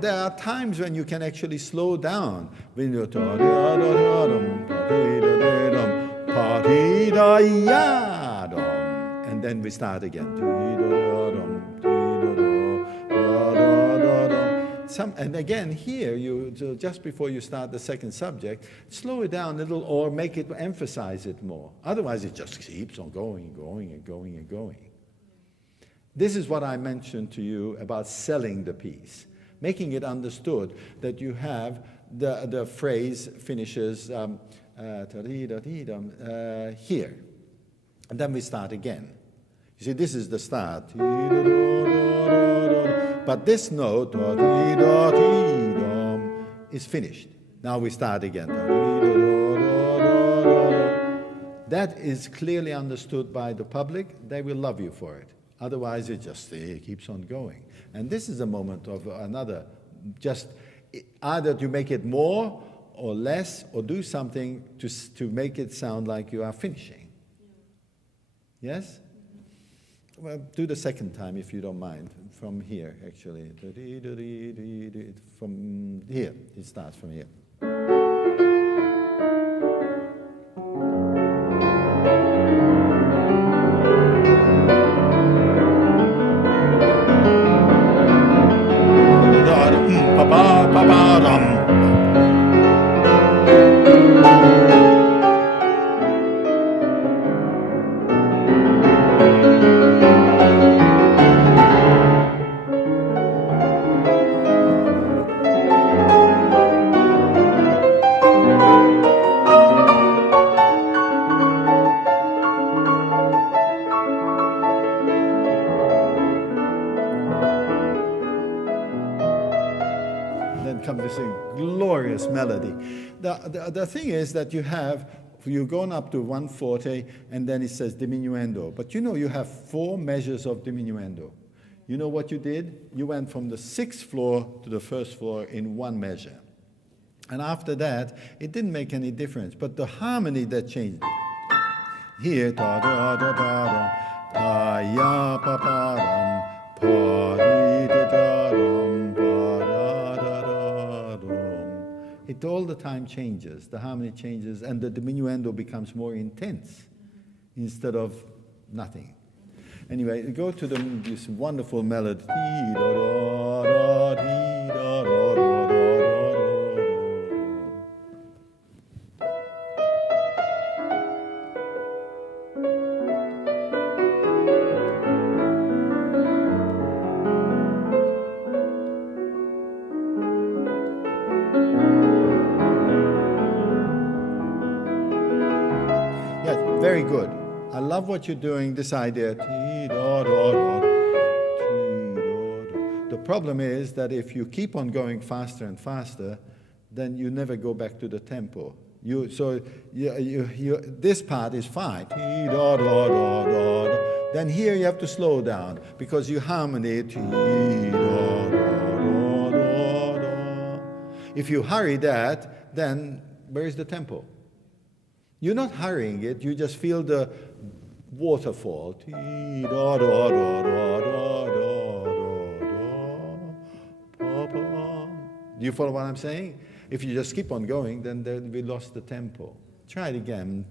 There are times when you can actually slow down. When you're and then we start again. And again here, just before you start the second subject, slow it down a little or make it emphasize it more. Otherwise, it just keeps on going and going and going and going. This is what I mentioned to you about selling the piece. Making it understood that you have the phrase finishes here. And then we start again. You see, this is the start. But this note is finished. Now we start again. That is clearly understood by the public. They will love you for it. Otherwise, it keeps on going. And this is a moment of another, just either to make it more or less, or do something to make it sound like you are finishing. Yes? Well, do the second time if you don't mind, from here, actually. From here, it starts from here. Melody. The thing is that you're going up to 1 forte and then it says diminuendo. But you know you have 4 measures of diminuendo. You know what you did? You went from the 6th floor to the 1st floor in 1 measure. And after that, it didn't make any difference. But the harmony that changed. Here, da da da da da, pa ya pa pa dum, pa di da da dum, pa da da da dum. It all the time changes. The harmony changes, and the diminuendo becomes more intense instead of nothing. Anyway, go to this wonderful melody. Very good. I love what you're doing, this idea. The problem is that if you keep on going faster and faster, then you never go back to the tempo. This part is fine. Then here you have to slow down because you harmony. If you hurry that, then where is the tempo? You're not hurrying it, you just feel the waterfall. Do you follow what I'm saying? If you just keep on going, then we lost the tempo. Try it again.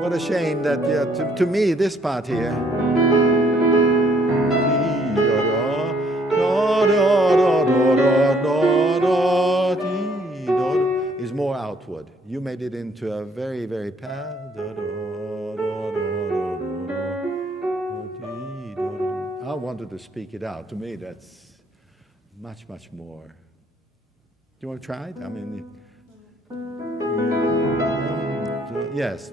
What a shame that, to me, this part here is more outward. You made it into a very, very I wanted to speak it out. To me, that's much, much more. Do you want to try it? I mean, yes.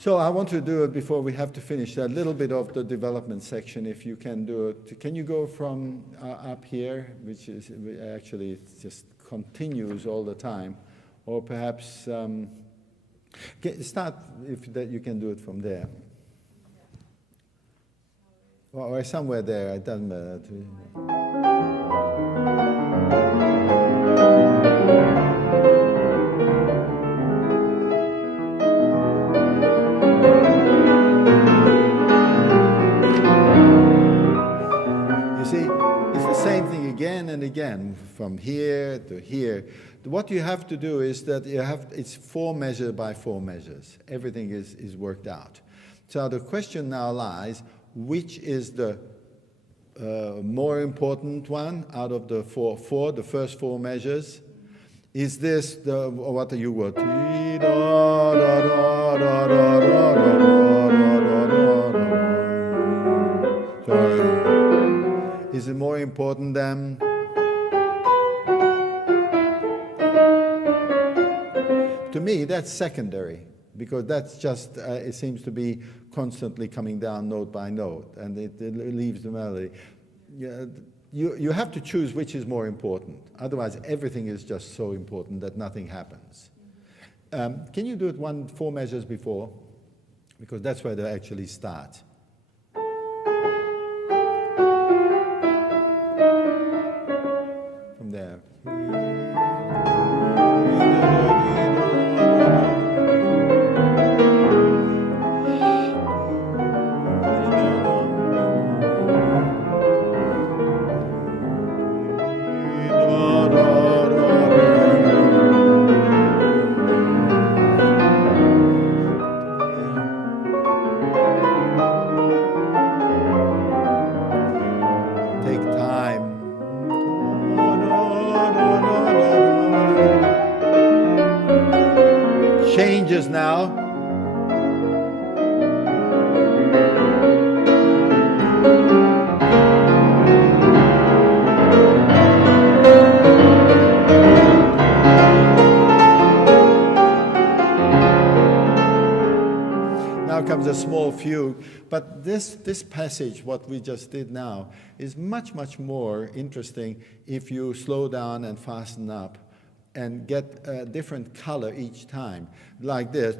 So I want to do it before we have to finish a little bit of the development section, if you can do it. Can you go from up here, which is actually it just continues all the time, or perhaps start if that you can do it from there, or somewhere there. It doesn't matter. Again and again, from here to here. What you have to do is that it's 4 measures by 4 measures. Everything is worked out. So the question now lies, which is the more important one out of the the first 4 measures? Is this what are you were? Is it more important than? To me, that's secondary, because that's just, it seems to be constantly coming down note by note, and it leaves the melody. You have to choose which is more important. Otherwise, everything is just so important that nothing happens. Can you do it 4 measures before? Because that's where they actually start. From there. Changes now. Now comes a small fugue. But this passage, what we just did now, is much, much more interesting if you slow down and fasten up and get a different color each time, like this.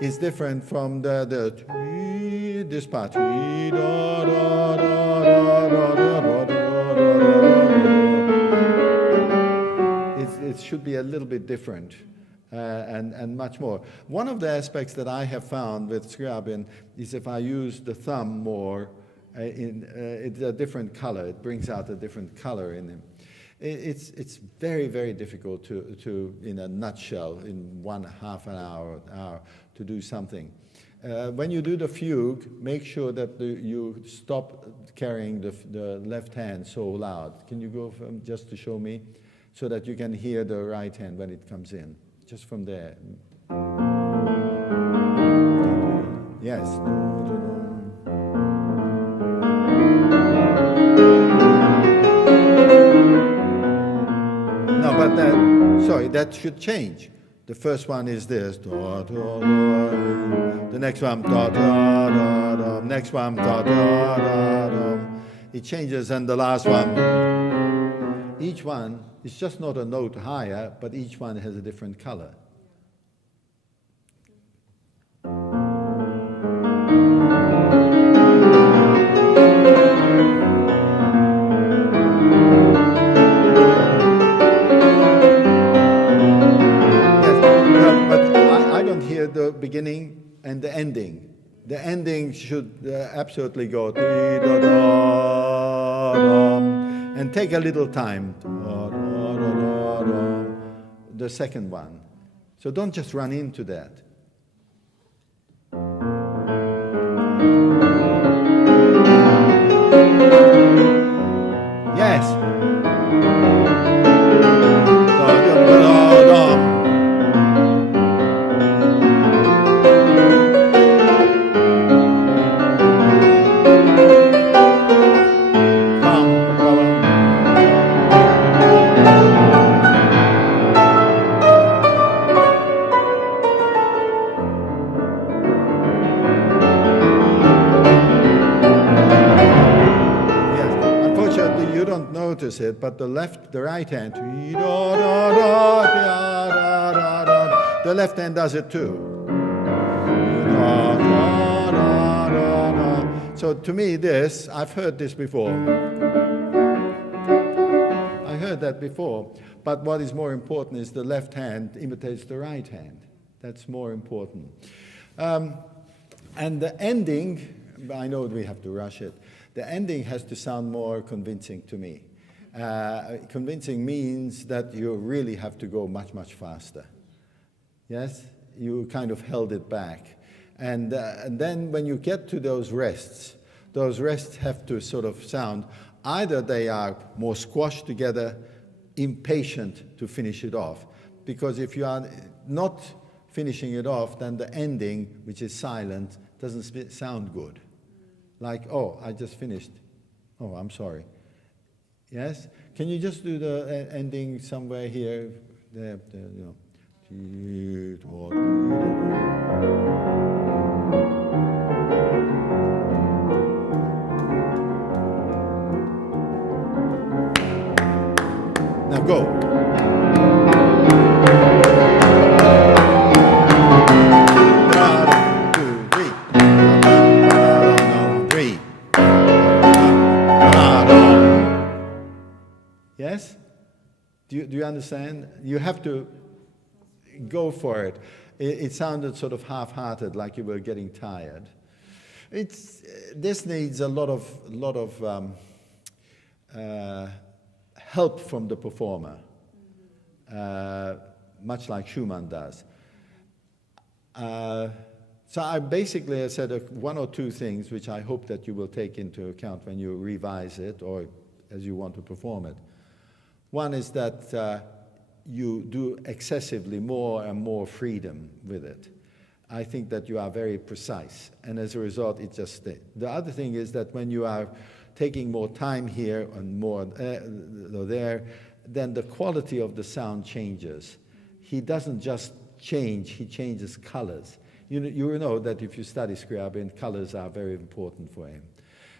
It's different from this part. It should be a little bit different and much more. One of the aspects that I have found with Scriabin is if I use the thumb more, it's a different color. It brings out a different color in him. It's very, very difficult to in a nutshell, in half an hour, to do something. When you do the fugue, make sure that you stop carrying the left hand so loud. Can you go just to show me? So that you can hear the right hand when it comes in. Just from there. Yes. No, but that should change. The first one is this. The next one, next one, it changes, and the last one. Each one is just not a note higher, but each one has a different color. Hear the beginning and the ending. The ending should absolutely go and take a little time. The second one. So don't just run into that. Yes. It, but the right hand, the left hand does it too. So to me I've heard this before. I heard that before, but what is more important is the left hand imitates the right hand. That's more important. And the ending, I know we have to rush it, the ending has to sound more convincing to me. Convincing means that you really have to go much, much faster. Yes? You kind of held it back. And then when you get to those rests have to sort of sound, either they are more squashed together, impatient to finish it off. Because if you are not finishing it off, then the ending, which is silent, doesn't sound good. Like, oh, I just finished. Oh, I'm sorry. Yes? Can you just do the ending somewhere here? There, you know. Now go. Yes? Do you understand? You have to go for it. It sounded sort of half-hearted, like you were getting tired. This needs a lot of help from the performer, much like Schumann does. So I said one or two things which I hope that you will take into account when you revise it or as you want to perform it. One is that you do excessively more and more freedom with it. I think that you are very precise, and as a result, it just stays. The other thing is that when you are taking more time here and more there, then the quality of the sound changes. He doesn't just change, he changes colors. You know that if you study Scriabin, colors are very important for him.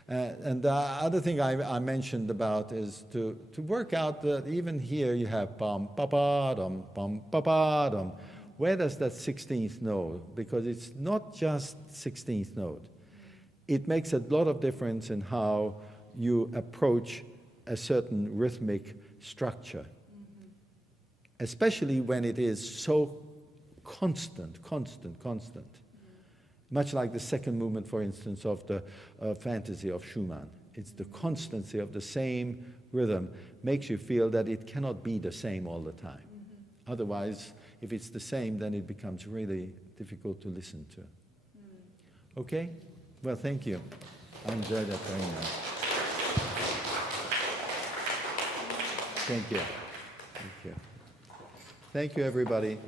And the other thing I mentioned about is to work out that even here you have bum, ba, ba, dum, bum, ba, ba, dum. Where does that 16th note? Because it's not just 16th note. It makes a lot of difference in how you approach a certain rhythmic structure, especially when it is so constant. Much like the second movement, for instance, of the Fantasy of Schumann. It's the constancy of the same rhythm makes you feel that it cannot be the same all the time. Otherwise, if it's the same, then it becomes really difficult to listen to. Okay? Well, thank you. I enjoyed that very much. Thank you. Thank you. Thank you, everybody.